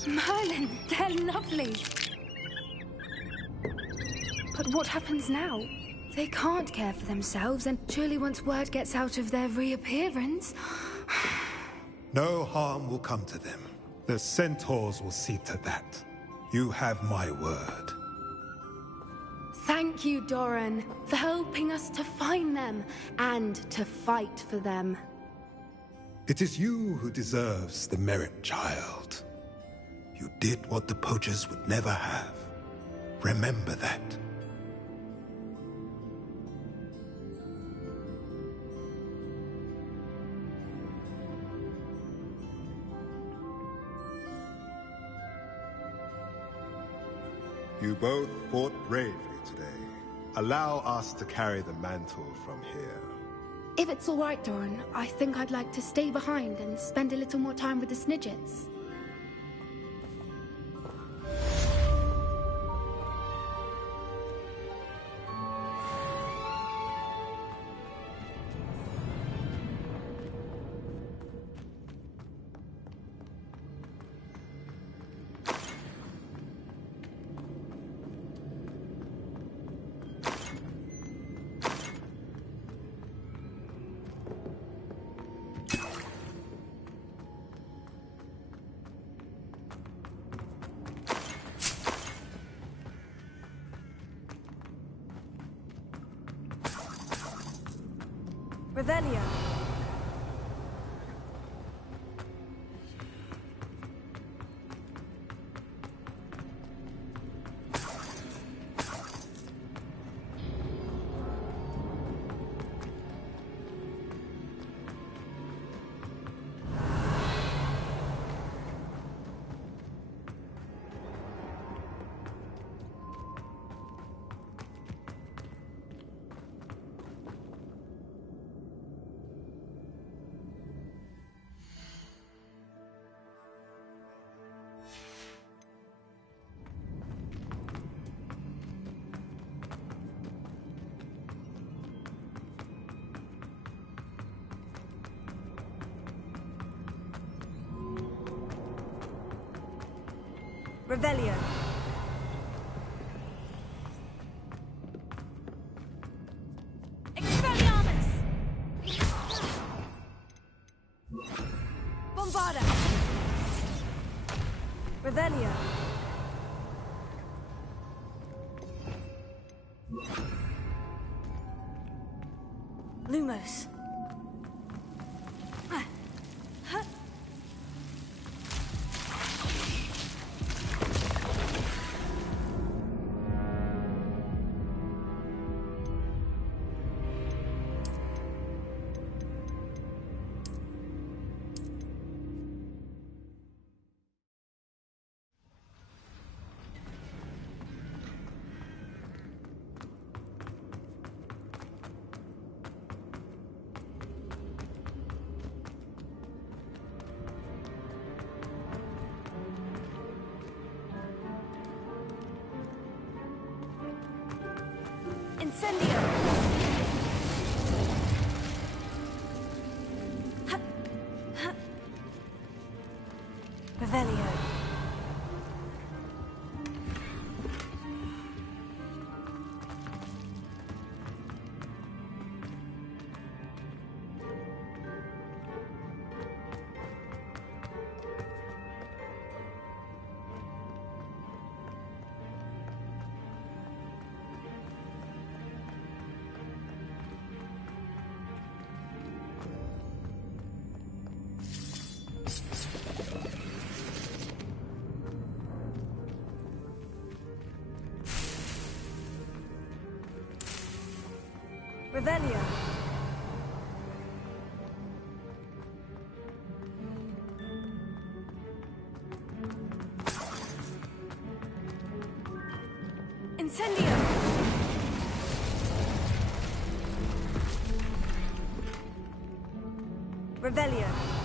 Merlin, they're lovely. But what happens now? They can't care for themselves, and surely once word gets out of their reappearance... No harm will come to them. The centaurs will see to that. You have my word. Thank you, Doran, for helping us to find them, and to fight for them. It is you who deserves the merit, child. You did what the poachers would never have. Remember that. You both fought bravely today. Allow us to carry the mantle from here. If it's all right, Doran, I think I'd like to stay behind and spend a little more time with the Snidgets. Revelio. Revelio. Expelliarmus! Bombarda! Revelio. Lumos. Incendio! Revelio. Revelio. Incendio. Revelio.